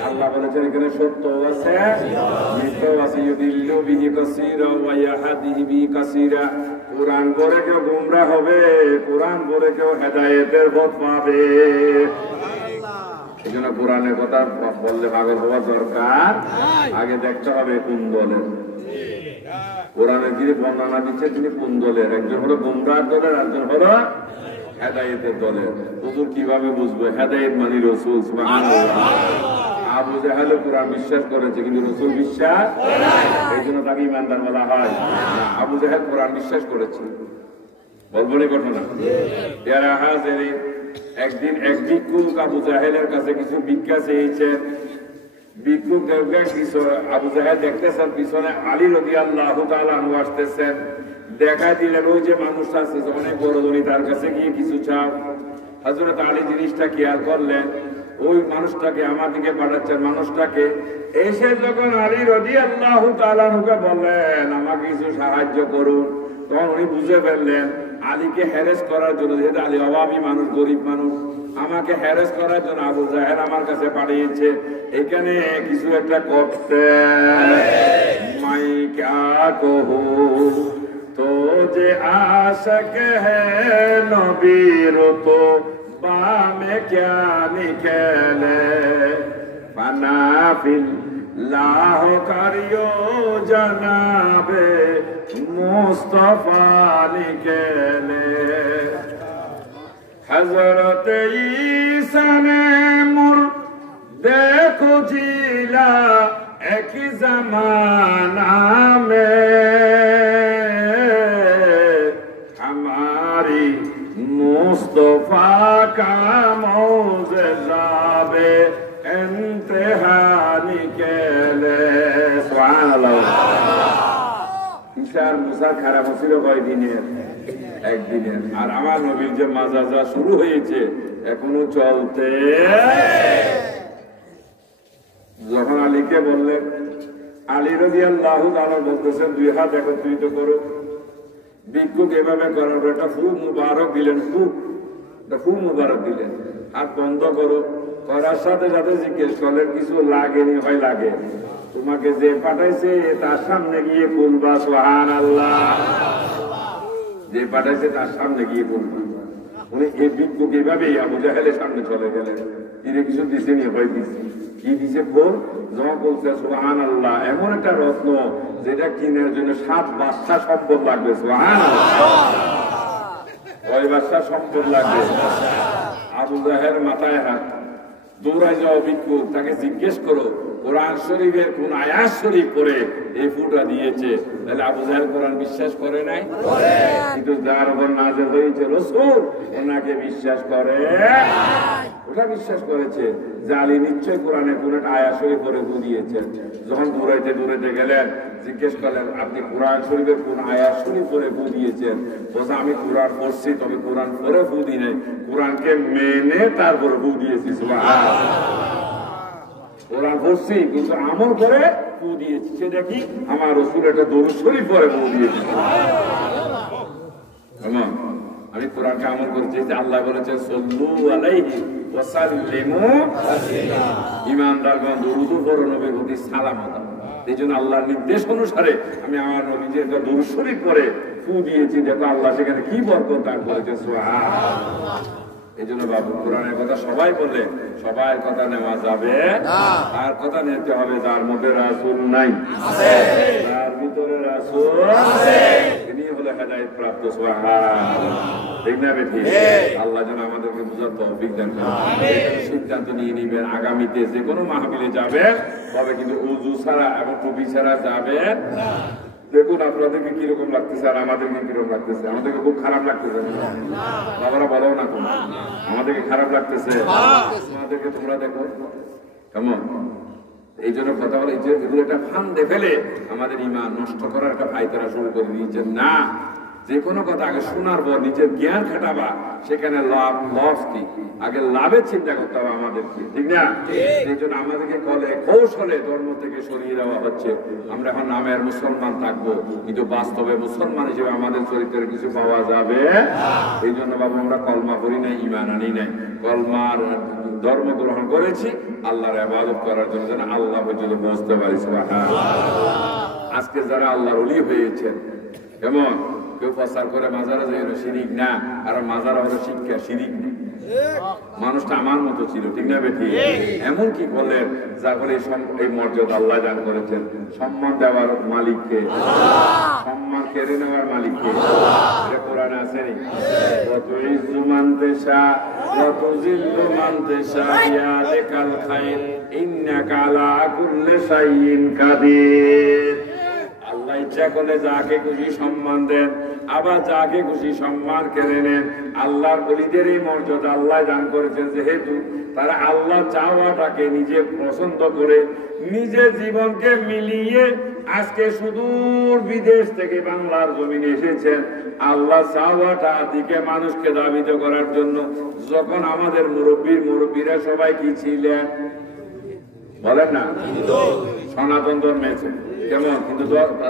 আল্লাহ বলেছেন এখানে সত্য আছে, মিথ্যা আছে। ইউদিল্লু বিহি কাসীরা ওয়া ইয়াহদি বিহি কাসীরা। কোরআন পড়ে কেউ গোমরা হবে, কোরআন পড়ে কেউ হেদায়েতের পথ পাবে। এই জন্য কোরআনের কথা বললে পাগল হওয়ার দরকার, আগে দেখতে হবে কোন দলের। কোরআনের যিনি বর্ণনা দিচ্ছে তিনি কোন দলের? একজন হলো গোমরাহ দলের, একজন হলো হেদায়েতের দলের। হুজুর কিভাবে বুঝবো? হেদায়েত মানে রাসূল, সুবহানাল্লাহ। আবু জাহেল কোরআন বিশ্বাস করেছে কিন্তু রাসূল বিশ্বাস, এই জন্য তাকে ঈমানদার বলা হয়। আবু জাহেল কোরআন বিশ্বাস করেছে, বলবো না ঘটনা। এরা হাজির একদিন এক ভিক্ষুক আবু জাহেলের কাছে কিছু ভিক্ষা চেয়েছে। ভিক্ষুক আবু জাহেল দেখতেছেন পিছনে আলী রাদিয়াল্লাহু তাআলা আনহু আসতেছেন, দেখা দিলেন ওই যে মানুষটা আছে অনেক বড় ধনী, তার কাছে গিয়ে কিছু চাও। হযরত আলী জিনিসটা খেয়াল করলেন, ওই মানুষটাকে আমার দিকে পাঠাচ্ছেন, মানুষটাকে এসে যখন আলী রাদিয়াল্লাহু তাআলা আনহুকে বললেন আমাকে কিছু সাহায্য করুন, তখন উনি বুঝে ফেললেন আলীকে হ্যারেস করার জন্য, যেহেতু আলী অভাবী মানুষ, গরিব মানুষ, আমাকে হ্যারেস করার জন্য আবু জাহেল আমার কাছে পাঠিয়েছে। এখানে কিছু একটা করতে মাই ক্যা কহু তো যে আশক হ্যায় নবীর তো বামে ক্যা নিকলে ফানাফিল লাহ করিও জনাবে মুস্তফা নিকলে। হযরত ঈসা ने देखो जिला एक जमाना में हमारी मुस्तफा का मौजज़ा बे इंतहा निकले। सुभान अल्लाह। ঈসার মুসার খারাপ ছিল কয়দিনের? একদিনের। আর আমার নবীর যে মাজাজা শুরু হয়েছে এখনো চলতে। যখন আলীকে বললেন, আলী রাদিয়াল্লাহু তাআলা বলতেছেন দুই হাত একত্রিত করো। ভিক্ষুক এভাবে করার পর একটা ফু মুবারক দিলেন, ফু মুবারক দিলেন। হাত বন্ধ করো, করার সাথে সাথে জিজ্ঞেস করলেন কিছু লাগেনি? হয় লাগে। তোমাকে যে পাঠাইছে তার সামনে গিয়ে বলবা সুবহানাল্লাহ। যে পাঠাইছে তার সামনে গিয়ে বলবা। উনি এই ভিক্ষুক এভাবেই আবু জাহেলের সামনে চলে গেলেন। তিনি কিছু দিছেনি? হয় দিছে। কি দিছে? বল যখন বলছে সুবহানাল্লাহ, এমন একটা রত্ন যেটা কিনার জন্য 7 বাদশা সম্পদ লাগবে। সুবহানাল্লাহ। ওই বাদশা সম্পদ লাগবে। আবু জাহেল মাথায় হাত, দৌড়ায় যাও ভিক্ষুক, তাকে জিজ্ঞেস করো কোরআন শরীফের কোন আয়াত শরীফ করে এই ফুটা দিয়েছে। তাহলে আবু জাহেল কোরআন বিশ্বাস করে নাই, কিন্তু যার উপর নাযিল হয়েছে রাসূল ওনাকে বিশ্বাস করে, ওটা বিশ্বাস করেছে যে আলী নিশ্চয় কোরআনে কোন একটা আয়াত শরীফ করে ফু দিয়েছেন। যখন দৌড়াইতে গেলেন জিজ্ঞেস করলেন আপনি কোরআন শরীফের কোন আয়াত শরীফ করে ফু দিয়েছেন? বলছে আমি কোরআন পড়ছি, তবে কোরআন পড়ে ফু দিই নাই, কোরআনকে মেনে তারপরে ফু দিয়েছি। সুবহানাল্লাহ। ওরা করছি কিন্তু আমল করে ফু দিয়েছি, সেটা কি আমার রাসূল একটা দরুদ শরীফ পড়ে ফু দিয়েছে। আমি কোরআনকে আমল করেছি যে আল্লাহ বলেছেন সাল্লু আলাইহি ওয়া সাল্লিমু তাসলিমা, ঈমানদারগণ দরুদ পড়ো, নবীর প্রতি সালাম দাও। এইজন্য আল্লাহর নির্দেশ অনুসারে আমি আমার নবীকে একটা দরুদ শরীফ পড়ে ফু দিয়েছি, দেখো আল্লাহ সেখানে কি বরকত দান করেছে। সুবহানাল্লাহ। এই জন্য বাবু কোরআনের কথা সবাই বললে সবাই কথা নেওয়া যাবে না, আর কথা নিতে হবে যার মধ্যে রাসূল নাই, তার ভিতরে রাসূল আছে, তিনি হলো হেদায়েত প্রাপ্ত। সুবহানাল্লাহ। ঠিক না বেঠি? আল্লাহ যেন আমাদেরকে বুঝার তৌফিক দান করেন। সিদ্ধান্ত নিয়ে নিবেন আগামীতে যে কোনো মাহফিলে যাবেন, তবে কিন্তু ওযু ছাড়া এবং টুপি ছাড়া যাবেন না। দেখুন আপনাদেরকে কিরকম লাগতেছে আর আমাদেরকে কিরকম লাগতেছে। আমাদেরকে খুব খারাপ লাগতেছে, বাবারা বলো না কোন আমাদেরকে খারাপ লাগতেছে, আমাদেরকে তোমরা দেখো কেমন। এই জন্য কথা বলে যে এগুলো একটা ফান্দে ফেলে আমাদের ঈমান নষ্ট করার একটা ফায়দারা শুরু করে দিয়েছেন। না, যে কোনো কথা আগে শোনার পর নিজের জ্ঞান খাটাবা, সেখানে লাভ লস কি আগে লাভের চিন্তা করতে হবে আমাদেরকে, ঠিক না? এই জন্য আমাদেরকে কলে কৌশলে ধর্ম থেকে সরিয়ে দেওয়া হচ্ছে। আমরা এখন নামের মুসলমান থাকবো, কিন্তু বাস্তবে মুসলমান হিসেবে আমাদের চরিত্রের কিছু পাওয়া যাবে। এই জন্য বাবু আমরা কলমা করি নাই, ঈমান আনি নাই, কলমার ধর্ম গ্রহণ করেছি আল্লাহর ইবাদত করার জন্য, যেন আল্লাহ পর্যন্ত পৌঁছতে পারি। সুবহানাল্লাহ। আজকে যারা আল্লাহর ওলি হয়েছেন, কেমন কেউ প্রচার করে মাজারে যাই শিরিক না, আর মাজারা হলো শিক্ষা, শিরিক না। মানুষটা আমার মতো ছিল, ঠিক না বেঠি? এমন কি করলেন যা করে এই মর্যাদা আল্লাহ দান করেছেন। সম্মান দেওয়ার মালিককে, সম্মান কেড়ে নেওয়ার মালিককে, এটা কোরআনে আছে নি? কত ইজ্জু মানতেশা কত জিল্লু মানতেশা ইয়াদিকাল খায়র ইন্নাকা আলা কুল্লি শাইইন কাদির। আল্লাহ ইচ্ছা করলে যাকে খুশি সম্মান দেন, আবার যাকে খুশি সম্মান কেড়ে নেন। আল্লাহর ওলিদের এই মর্যাদা আল্লাহ দান করেছেন যেহেতু তারা আল্লাহ চাওয়াটাকে নিজে পছন্দ করে নিজের জীবনকে মিলিয়ে আজকে সুদূর বিদেশ থেকে বাংলার জমিনে এসেছেন আল্লাহ চাওয়াটা দিকে মানুষকে দাবিত করার জন্য। যখন আমাদের মুরব্বীরা সবাই কি ছিলেন বলেন না? সনাতন ধর্মেছে কেমন, কিন্তু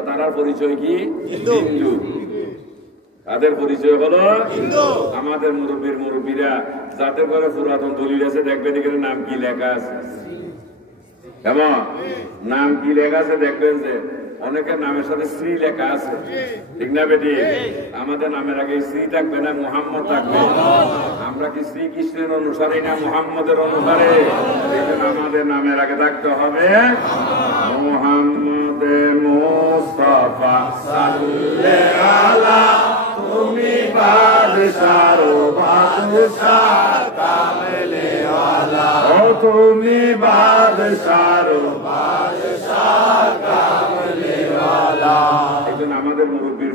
তার পরিচয় কি? হিন্দু। তাদের পরিচয় হলো হিন্দু। আমাদের মুরব্বীরা যাদের ঘরে পুরাতন দলিল আছে দেখবেন এখানে নাম কি লেখা আছে, কেমন নাম কি লেখা আছে দেখবেন যে অনেকের নামের সাথে শ্রী লেখা আছে, ঠিক না বেটি? আমাদের নামের আগে শ্রী থাকবে না মুহাম্মদ থাকবে। আমরা কি শ্রীকৃষ্ণের অনুসারী না মুহাম্মদের অনুসারে? এই জন্য আমাদের নামের আগে থাকতে হবে মুহাম্মদে মুস্তাফা সাল্লাল্লাহু আলা তুমি বাদশার বাদশাহ কামলে ওয়ালা, ও তুমি বাদশার বাদশাহ কামলে ওয়ালা। এইজন্য আমাদের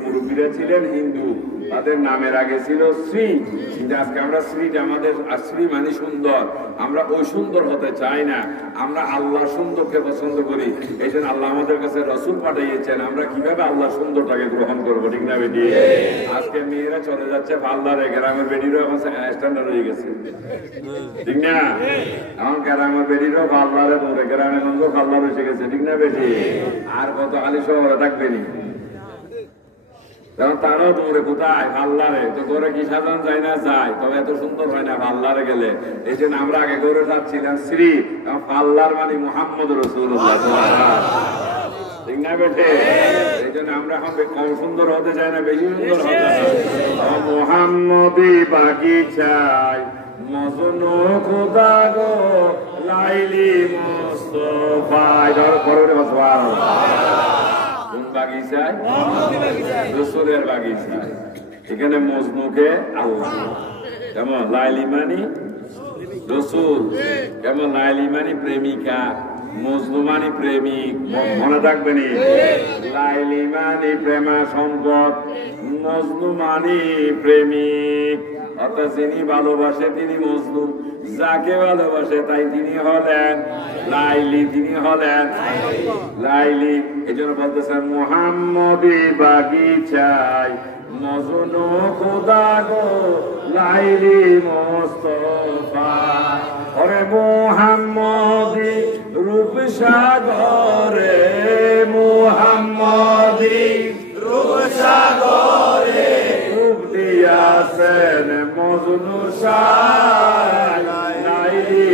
মুরব্বীরা ছিলেন হিন্দু, তাদের নামের আগে ছিল শ্রী। কিন্তু আজকে আমরা শ্রীটা আমাদের শ্রী মানে সুন্দর, আমরা ওই সুন্দর হতে চাই না, আমরা আল্লাহ সুন্দরকে পছন্দ করি। এই জন্য আল্লাহ আমাদের কাছে রাসূল পাঠিয়েছেন, আমরা কিভাবে আল্লাহ সুন্দরটাকে গ্রহণ করবো, ঠিক না বেটি? আজকে মেয়েরা চলে যাচ্ছে পার্লারে, গ্রামের বেটিরও এখন স্ট্যান্ডার্ড হয়ে গেছে, ঠিক না? এখন গ্রামের বেটিরও পার্লারে দৌড়ে, গ্রামের গঞ্জ পার্লার এসে গেছে, ঠিক না বেটি? আর কত আলি শহরে থাকবেনি, তারাও দৌড়ে কোথায় পার্লারে। তো ঘরে কি সাজান যায় না? যায়, তবে এত সুন্দর হয় না পার্লারে গেলে। এই জন্য আমরা আগে ঘরে যাচ্ছিলাম শ্রী, পার্লার মানে মুহাম্মদ রাসূলুল্লাহ, ঠিক না বেটে? এই জন্য আমরা এখন কম সুন্দর হতে চাই না, বেশি সুন্দর হতে চাই। মুহাম্মদি বাগিচায় মজনু খোদা গো লাইলি মুস্তাফা, কোন বাগিচায়? রাসূলের বাগিচায়। এখানে মজনুকে আল্লাহ, কেমন লাইলি মানি রাসূল, কেমন লাইলি মানি প্রেমিকা, মজনু মানি প্রেমিক, মনে থাকবেন? লাইলি মানি প্রেমা সম্পদ, মজনু মানি প্রেমিক। অর্থাৎ যিনি ভালোবাসে তিনি মজনু, যাকে ভালোবাসে তাই তিনি হলেন লাইলি, তিনি হলেন লাইলি। এই জন্য বলতেছেন মুহাম্মদি বাগিচায় মজনু খোদা গো লাইলি মুস্তাফা, ওরে মুহাম্মদি সাই নাইলি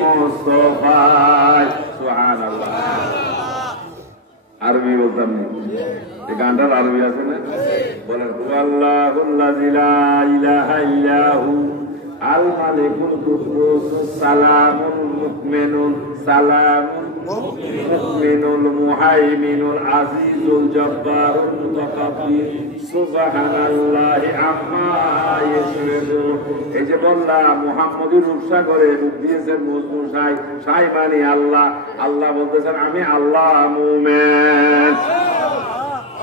মুস্তাফায় সুবহানাল্লাহ। আরবি বলতাম না, এই গানটার আরবি আছে না? বলেন আল্লাহুল্লাযী লা ইলাহা ইল্লাহু আল মালিকুল কুদ্দুস সালামুল মুমিনুল সালামুল মুমিনুল মুহাইমিনুল আজিজুল জব্বারুল মুতাকাব্বির সুবহানাল্লাহি আম্মা ইউশরিকুন। এই যে বললাম মুহাম্মদুর রূপসাগরে রূপ দিয়েছেন মজনু সাই, সাই মানে আল্লাহ। আল্লাহ বলতেছেন আমি আল্লাহ মুমিন,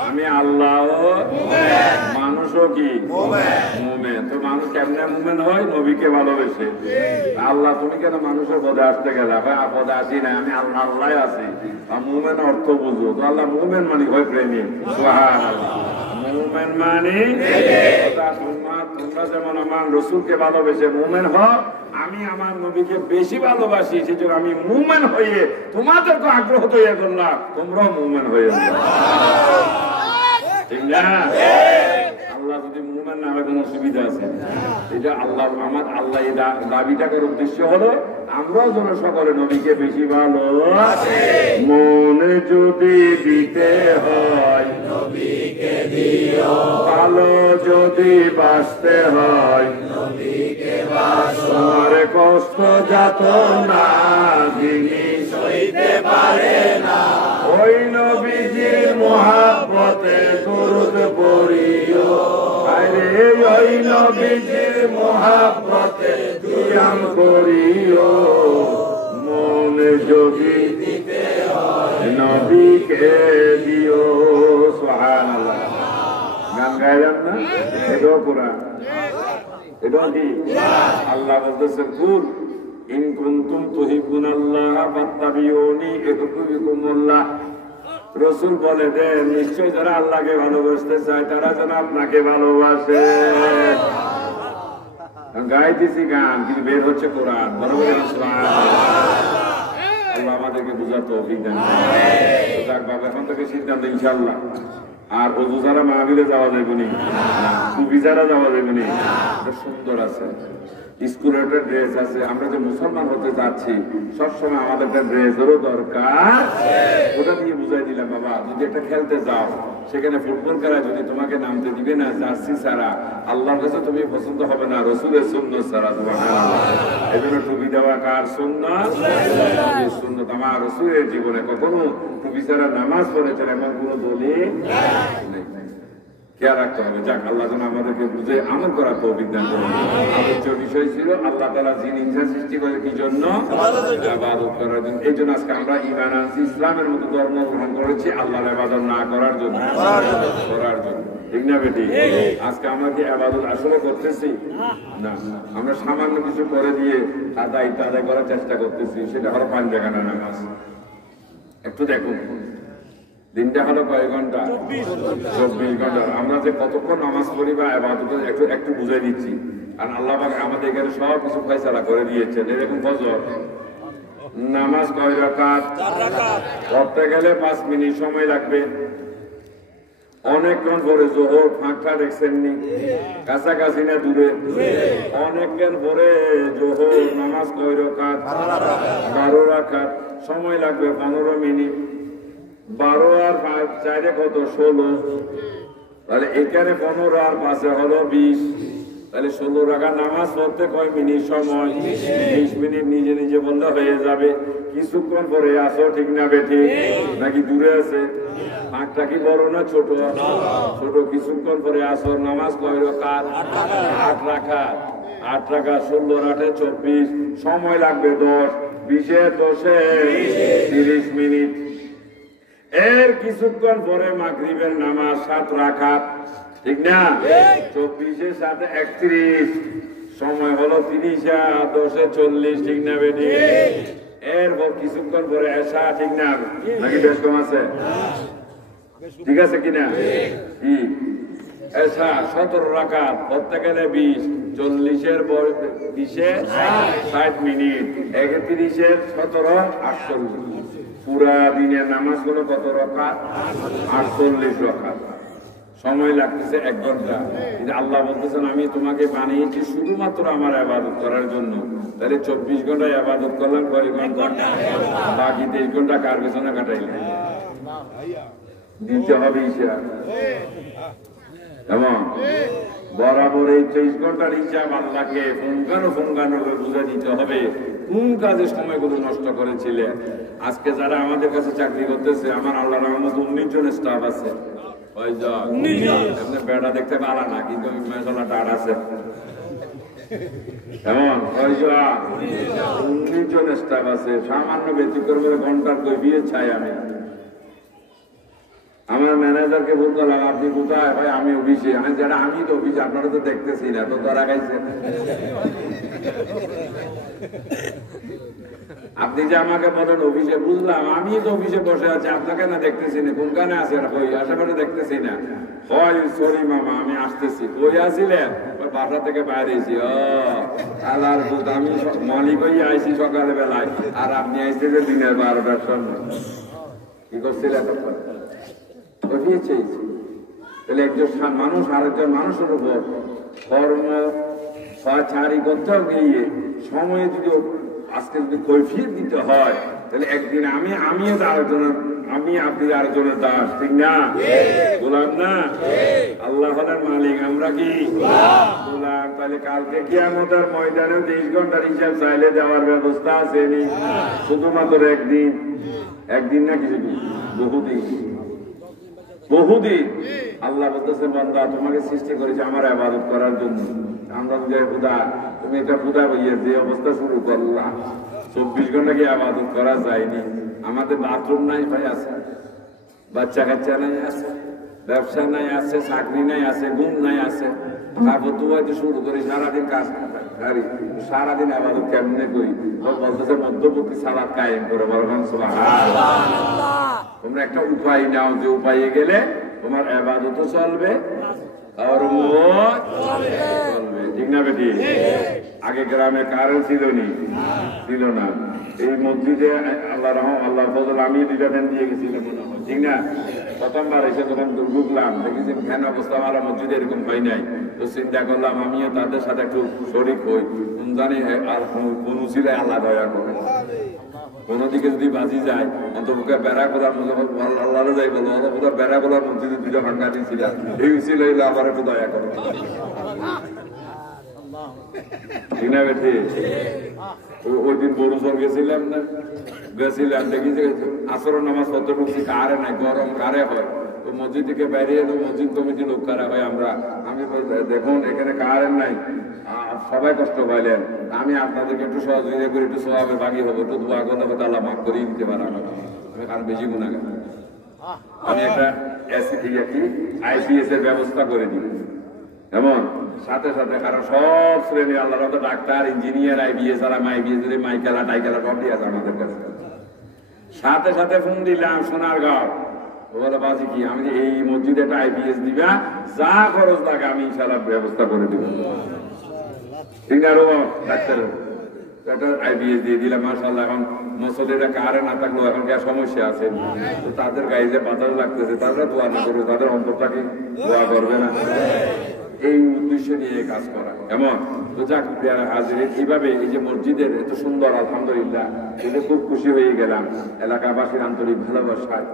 আমি আল্লাহ মানুষও কি মুমিন। তো মানুষ কেমনে মুমিন হয়? নবীকে ভালোবেসে। আল্লাহ তুমি কেন মানুষের পদে আসতে গেলে? পদে আসি না, আমি আল্লাহ আল্লাহ আছি। মুমিন অর্থ বুঝো তো, আল্লাহ মুমিন মানে হয় প্রেমী। সুবহানাল্লাহ। মুমিন মানে তোমরা যেমন আমার রসুলকে ভালোবেসে মুমিন হও, আমি আমার নবীকে বেশি ভালোবাসি, সেজন্য আমি মুমিন হয়ে তোমাদেরকে আগ্রহ তৈরি করলাম, তোমরাও মুমিন হয়ে যাও। ঠিক না? আল্লাহ যদি মুমিন না হয় কোনো অসুবিধা আছে? এটা আল্লাহ আমার আল্লাহ এই দাবিটা করার উদ্দেশ্য হলো আমরাও যেন সকলে নবীকে বেশি ভালোবাসি। মনে যদি দিতে হয় নবীকে দিও, ভালো যদি বাঁচতে হয় নবীকে বাঁচো। তোমার কষ্ট যাত না যিনি সইতে পারে না, ওই নবীজির মহব্বতে দরুদ পড়িও। আরে ওই নবীজির মহব্বতে কিয়াম করিও। মনে যদি দিতে হয় নবীকে দিও। সুবহানাল্লাহ। গান গাইলাম না? এটাও কোরআন, এটাও কি? আল্লাহ বলতেছেন কুল ইন কুনতুম তুহিব্বুনাল্লাহ ফাত্তাবিউনি ইউহিব্বুকুমুল্লাহ। রাসূল বলে দেন নিশ্চয় যারা আল্লাহকে ভালোবাসতে চায় তারা যেন আপনাকে ভালোবাসে। গাইতেছি গান কিন্তু বের হচ্ছে কোরআন। বরাবর আল্লাহ আমাদেরকে বুঝার তৌফিক দান করেন। যাক বাবা, এখন থেকে সিদ্ধান্ত ইনশাআল্লাহ আর ওযু ছাড়া মাহফিলে যাওয়া যাবে না, টুপি ছাড়া যাওয়া যাবে না। সুন্দর আছে, স্কুলের একটা ড্রেস আছে। আমরা যে মুসলমান হতে যাচ্ছি সবসময় আমাদের একটা ড্রেসেরও দরকার। ওটা দিয়ে বুঝাই দিলাম বাবা, যদি একটা খেলতে যাও সেখানে ফুটবল খেলা যদি তোমাকে নামতে দিবে না জার্সি ছাড়া, আল্লাহর কাছে তুমি পছন্দ হবে না রাসূলের সুন্নাত ছাড়া। সুবহানাল্লাহ। এজন্য টুপি দেওয়া কার সুন্নাত? রাসূলের সুন্নাত। আমার রাসূলের জীবনে কখনো টুপি ছাড়া নামাজ পড়েছেন এমন কোনো দলিল নেই। খেয়াল রাখতে হবে। যাক, আল্লাহ যেন আমাদেরকে বুঝে আমল করার তৌফিক দান করুন। আলোচ্য বিষয় ছিল আল্লাহ তাআলা জিন ইনসান সৃষ্টি করে কি জন্য? ইবাদত করার জন্য। এই জন্য আজকে আমরা ঈমান আনছি, ইসলামের মতো ধর্ম গ্রহণ করেছি আল্লাহর ইবাদত না করার জন্য, করার জন্য। ঠিক না বেটি? আজকে আমরা কি ইবাদত আসলে করতেছি? না, আমরা সামান্য কিছু করে দিয়ে আদায় করার চেষ্টা করতেছি। সেটা হলো 5 রাকাত নামাজ। একটু দেখুন দিনটা হলো কয় ঘন্টা? 24 ঘন্টা। আমরা যে কতক্ষণ নামাজ পড়ি বা ইবাদত একটু বুঝাই দিচ্ছি। আর আল্লাহ পাক আমাদের এখানে সব কিছু ফয়সালা করে দিয়েছেন। এরকম ফজর নামাজ কয় রাকাত? 4 রাকাত। পড়তে গেলে 5 মিনিট সময় লাগবে। অনেকক্ষণ পরে জোহর ফাঁকটা দেখছেননি? কাছাকাছি না দূরে? অনেকক্ষণ পরে জোহর নামাজ কয় রাকাত? 12 রাকাত। সময় লাগবে 15 মিনিট। 12 আর 5 4 কত? 16। তাহলে এখানে 15 আর 5 হলো 20। তাহলে 16 রাকাত নামাজ পড়তে কয় মিনিট সময়? 20 মিনিট। নিজে নিজে বললে হয়ে যাবে। কিছুক্ষণ পরে আসো, ঠিক না বেঠি? নাকি দূরে আছে? ফাঁকটা কি বড় না ছোট? ছোট। কিছুক্ষণ পরে আসো। নামাজ কয় রাকাত? 8 রাকাত। 8 রাকাত 16 আর 8 24। সময় লাগবে 10। 20 এ 10 এ 30 মিনিট। এর কিছুক্ষণ পরে মাগরিবের নামাজ 7 রাকাত। ঠিক না? 24 এর সাথে 31। সময় হলো 30 আর 10 এ 40। ঠিক না বেটি? এরপর কিছুক্ষণ পরে এশা। ঠিক না? নাকি বেশ কম আছে? ঠিক আছে কিনা? কি এশা 17 রাকাত। পড়তে গেলে 20। 40 এর 20 এ 60 মিনিট। 31 এর 17 48। পুরা দিনের নামাজ গুলো কত রাকাত? 48 রাকাত। সময় লাগতেছে 1 ঘন্টা, কিন্তু আল্লাহ বলতেছেন আমি তোমাকে বানিয়েছি শুধুমাত্র আমার ইবাদত করার জন্য। তাহলে 24 ঘন্টায় ইবাদত করলাম, কয় ঘন্টা? বাকি 23 ঘন্টা কার পেছনে কাটাইলেন? দিতে হবে হিসাব। এমন বরাবর এই 23 ঘন্টার হিসাব আল্লাহকে ফুঙ্গানো বুঝে দিতে হবে কোন কাজে সময়গুলো নষ্ট করেছিলেন। আজকে যারা আমাদের কাছে চাকরি করতেছে, আমার আল্লাহর রহমত 19 জন স্টাফ আছে। বেড়া দেখতে পারা না, কিন্তু মাশাআল্লাহ টাট আছে। এমন 19 জন স্টাফ আছে। সামান্য ব্যতিক্রমের ঘন্টার কৈফিয়ত চাই আমি। আমার ম্যানেজারকে বললাম আপনি কোথায়? ভাই আমি অফিসে। আমি তো অফিসে, আপনারা তো দেখতেছি না, তো ধরা খাইছে। আপনি যে আমাকে বলেন অফিসে, বুঝলাম আমি তো অফিসে বসে আছি, আপনাকে না দেখতেছি না, কোনখানে আছে? ওই আশেপাশে দেখতেছি না। হয় সরি মামা আমি আসতেছি। কই আসিলেন? ওই বাসা থেকে বাইরে এসি। আলার ভূত, আমি মালিক হয়ে আইসি সকালে বেলায়, আর আপনি আইসতে যে দিনের 12টার সময়। কি করছিলেন? তাহলে একজন মানুষ আরেকজন মানুষের উপর কর্ম ছাড়ি করতেও গিয়ে সময়ে যদি আজকে যদি কৈফিয়ত দিতে হয়, তাহলে একদিন আমিও আরেকজনের, আমি আপনি আরেকজনের দাস, ঠিক না? গোলাম না? আল্লাহ হলেন মালিক, আমরা কি গোলাম? তাহলে কালকে কিয়ামতের ময়দানে 23 ঘন্টার হিসাব চাইলে দেওয়ার ব্যবস্থা আছে নি? শুধুমাত্র একদিন না, কিছু বহুদিন। আল্লাহ বলতেছে বান্দা তোমাকে সৃষ্টি করেছে আমার ইবাদত করার জন্য। আমরা খুদা তুমি এটা খুদা হইয়া যে অবস্থা শুরু করলাম, 24 ঘন্টা কি ইবাদত করা যায়নি? আমাদের বাথরুম নাই ভাই, আছে। বাচ্চা কাচ্চা নাই, আছে। ব্যবসা নাই, আছে। চাকরি নাই, আছে। ঘুম নাই, আছে। তারপর তো হয়তো শুরু করি সারাদিন কাজ করি, সারাদিন ইবাদত কেমনে করি? বলতেছে মধ্যবর্তী সালাত কায়েম করে বলবেন সুবহানাল্লাহ। তোমরা একটা উপায় নাও, যে উপায়ে গেলে তোমার ইবাদতও চলবে আর মত চলবে, ঠিক না বেটি? আগে গ্রামে কারেন্ট ছিল না। এই মসজিদে আল্লাহ ফজল আমি 2টা ফ্যান দিয়ে গেছিলাম, ঠিক না? প্রথমবার এসে যখন ঢুকলাম দেখেছি ফ্যান অবস্থা ভালো, মসজিদে এরকম হয় নাই। তো চিন্তা করলাম আমিও তাদের সাথে একটু শরিক হই, জানি আর কোন উচিলে আল্লাহ দয়া করে। কোন দিকে যদি বাজি যায়, অন্তপক্ষে বেড়া গোলার আল্লাহ যাই বলো, অন্তপক্ষে বেড়া গোলার মসজিদে 2টা ফাঁকা দিয়েছিলাম, এই উচিলে আবার একটু দয়া করে, ঠিক না বেঠি? ওই দিন বরুসর গেছিলাম দেখি যে আসরের নামাজ পড়তে ঢুকছি, কারে নাই, গরম কারে হয়। তো মসজিদ থেকে বাইরে এলো, মসজিদ কমিটি লোক কারা হয় আমি দেখুন এখানে কারেন্ট নাই, সবাই কষ্ট পাইলেন, আমি আপনাদেরকে একটু সহযোগিতা করি, একটু স্বভাবে ভাগি হবো, একটু দোয়া করলে হয়তো আল্লাহ মাফ করিয়ে দিতে পারে। আমি কারণ বেশি গুণাগার, আমি একটা ICS এর ব্যবস্থা করে দিই। এমন সাথে সাথে কারণ সব শ্রেণী আল্লাহর মতো ডাক্তার, ইঞ্জিনিয়ার, IBS আর IBS মাইকেলা টাইকেলা সবই আছে আমাদের কাছে। সাথে সাথে ফোন দিলাম সোনারগাঁও, বলে বাজি কি আমি এই মসজিদে একটা IBS দিবা, যা খরচ লাগে আমি ইনশাআল্লাহ ব্যবস্থা করে দিব, ঠিক না? ডাক্তার একটা IBS দিয়ে দিলাম, মাশাআল্লাহ। এখন মসজিদে কারে না থাকলেও এখন কি সমস্যা আছে, তো তাদের গায়ে যে বাতাস লাগতেছে, তারা দোয়া না করবে, তাদের অন্তরটাকে দোয়া করবে না, এই উদ্দেশ্য নিয়ে কাজ করা। এমন তো যাক হাজির, এইভাবে এই যে মসজিদের এত সুন্দর, আলহামদুলিল্লাহ, এটা খুব খুশি হয়ে গেলাম এলাকাবাসীর আন্তরিক ভালোবাসায়।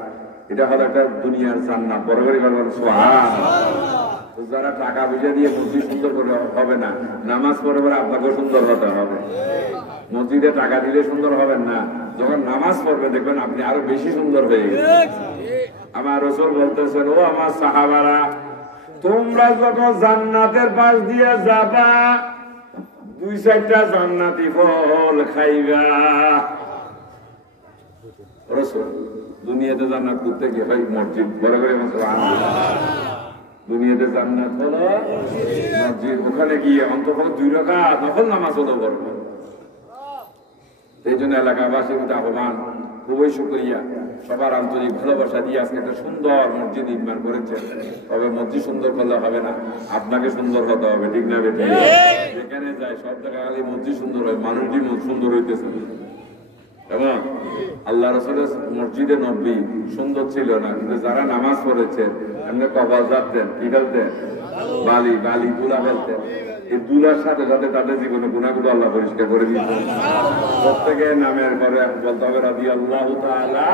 এটা হলো একটা দুনিয়ার জান্নাত, বড় করে বলবেন সুবহানাল্লাহ। যারা টাকা পয়সা দিয়ে মসজিদ সুন্দর করে হবে না, নামাজ পড়ে পরে আপনাকেও সুন্দর হতে হবে। মসজিদে টাকা দিলে সুন্দর হবেন না, যখন নামাজ পড়বে দেখবেন আপনি আরো বেশি সুন্দর হয়ে গেছেন। আমার রাসূল বলতেছেন, ও আমার সাহাবারা, তোমরা যখন জান্নাতের পাশ দিয়ে যাবা, 2-4টা জান্নাতি ফল খাইবা। রাসূল দুনিয়াতে জান্নাত করতে গিয়ে ভাই মসজিদ, বড় করে দুনিয়াতে জান্নাত হলো মসজিদ, ওখানে গিয়ে অন্তত 2 রাকাত নফল নামাজ হলো বড়। এই জন্য এলাকাবাসীর মধ্যে আহ্বান, খুবই শুকরিয়া, সবার আন্তরিক ভালোবাসা দিয়ে আজকে একটা সুন্দর মসজিদ নির্মাণ করেছেন। তবে মসজিদ সুন্দর করলে হবে না, আপনাকে সুন্দর হতে হবে, ঠিক না বেটি? যেখানে যায় সব জায়গায় খালি মসজিদ সুন্দর হয়, মানুষটি সুন্দর হইতেছে। এবং আল্লাহ রাসূলের মসজিদে নববী সুন্দর ছিল না, কিন্তু যারা নামাজ পড়েছে এমনি কবর যাতেন, কি ফেলতেন, বালি তুলা ফেলতেন। এই দুলার সাথে সাথে তাদের জীবনে গুনাহগুলো আল্লাহ পরিষ্কার করে দিতেন। প্রত্যেকে নামের পরে বলতে হবে রাদিয়াল্লাহু তাআলা।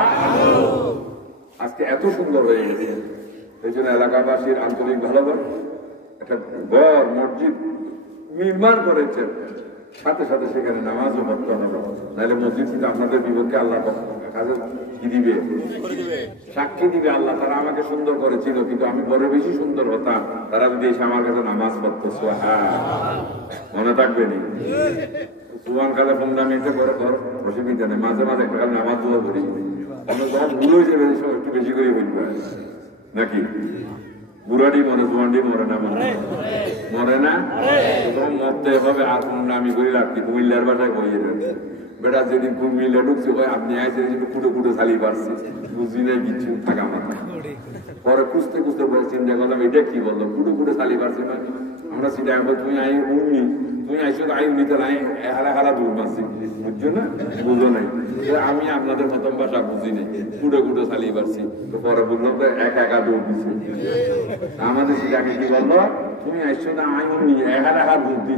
আজকে এত সুন্দর হয়ে গেছে, এই জন্য এলাকাবাসীর আন্তরিক ভালোবাসা একটা ঘর মসজিদ নির্মাণ করেছেন, সাথে সাথে সেখানে নামাজও পড়তে হবে। নাহলে মসজিদ থেকে আপনাদের বিপক্ষে আল্লাহ কাজে কি দিবে, সাক্ষী দিবে আল্লাহ, তারা আমাকে সুন্দর করেছিল কিন্তু আমি বড় বেশি সুন্দর হতাম, তারা যদি এসে আমার কাছে নামাজ পড়তো। মনে থাকবে নি সুবান কালে 15 মিনিটে করে ঘর অসুবিধা নেই, মাঝে মাঝে একটা নামাজ দোয়া করি, আমরা যখন ভুল হয়ে যাবে একটু বেশি করে ফেলবে নাকি। বুড়াডি মরে, জোয়ান্ডি মরে না, মরে না, তখন মরতে হবে। আর কোন নামি করি রাখি কুমিল্লার বাসায় কই বেটা, যেদিন কুমিল্লা ঢুকছে কই আপনি আইসে কুটো কুটো চালিয়ে পারছি, বুঝি নাই কিচ্ছু থাকা মাথা। পরে খুঁজতে খুঁজতে পরে চিন্তা করলাম এটা কি বললো, কুটো কুটো চালিয়ে পারছি মানে আমরা চিন্তা করবো তুমি আই উনি, তুমি আইসো আই উনি তো নাই হারা দূর পাচ্ছি, বুঝছো না, বুঝো নাই। আমি আপনাদের প্রথম ভাষা বুঝি নাই, কুটো কুটো চালিয়ে পারছি। তো পরে বুঝলাম তো একা দৌড় দিচ্ছে। আমাদের সেটাকে কি বললো, তুমি আইসো না আই উনি হারা বুদ্ধি,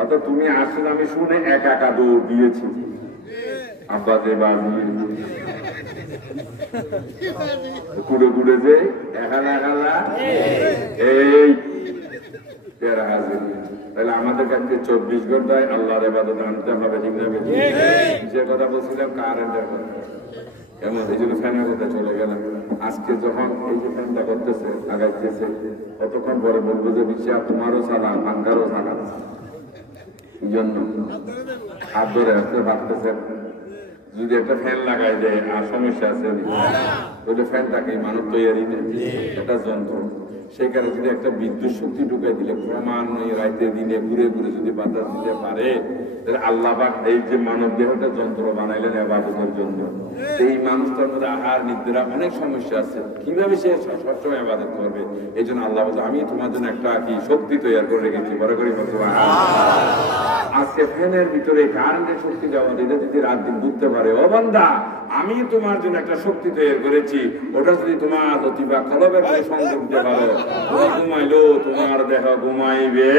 অর্থাৎ তুমি আসছো না আমি শুনে একা দৌড় দিয়েছি। আব্বা যে বাজি কুড়ে কুড়ে যে একালা এই পেয়ারা হাজির। তাহলে আমাদের কাছে 24 ঘন্টায় আল্লাহর ইবাদত আনতে হবে, ঠিক না? যে কথা বলছিলাম কারেন্টের কথা, কেমন এই জন্য ফ্যানের কথা চলে গেলাম। আজকে যখন এই যে ফ্যানটা করতেছে আগাইতেছে, কতক্ষণ পরে বলবো যে বিশ্বা তোমারও সালাম, আঙ্কারও সালাম। এই জন্য হাত ধরে আসতে ভাবতেছেন যদি একটা ফ্যান লাগাই দেয় আর সমস্যা আছে, ওইটা ফ্যানটাকে মানব তৈরি নেই, একটা যন্ত্র। সেখানে যদি একটা বিদ্যুৎ শক্তি ঢুকাই দিলে ক্রমান্বয়ে রাইতে দিনে ঘুরে ঘুরে যদি বাতাস দিতে পারে, তাহলে আল্লাহ পাক এই যে মানব দেহটা যন্ত্র বানাইলেন ইবাদতের জন্য, এই মানুষটার মধ্যে আহার নিদ্রা অনেক সমস্যা আছে, কিভাবে সে সবসময় ইবাদত করবে? এই জন্য আল্লাহ বলছে আমি তোমার জন্য একটা কি শক্তি তৈরি করে রেখেছি। বড় করে বলছে আজকে ফ্যানের ভিতরে কারেন্টের শক্তি দেওয়া, এটা যদি রাত দিন বুঝতে পারে, ও বান্দা আমি তোমার জন্য একটা শক্তি তৈরি করেছি, ওটা যদি তোমার অতিবা কলবের সংযোগ দিতে পারো, তুমি ঘুমাইলো তোমার দেহ ঘুমাইবে।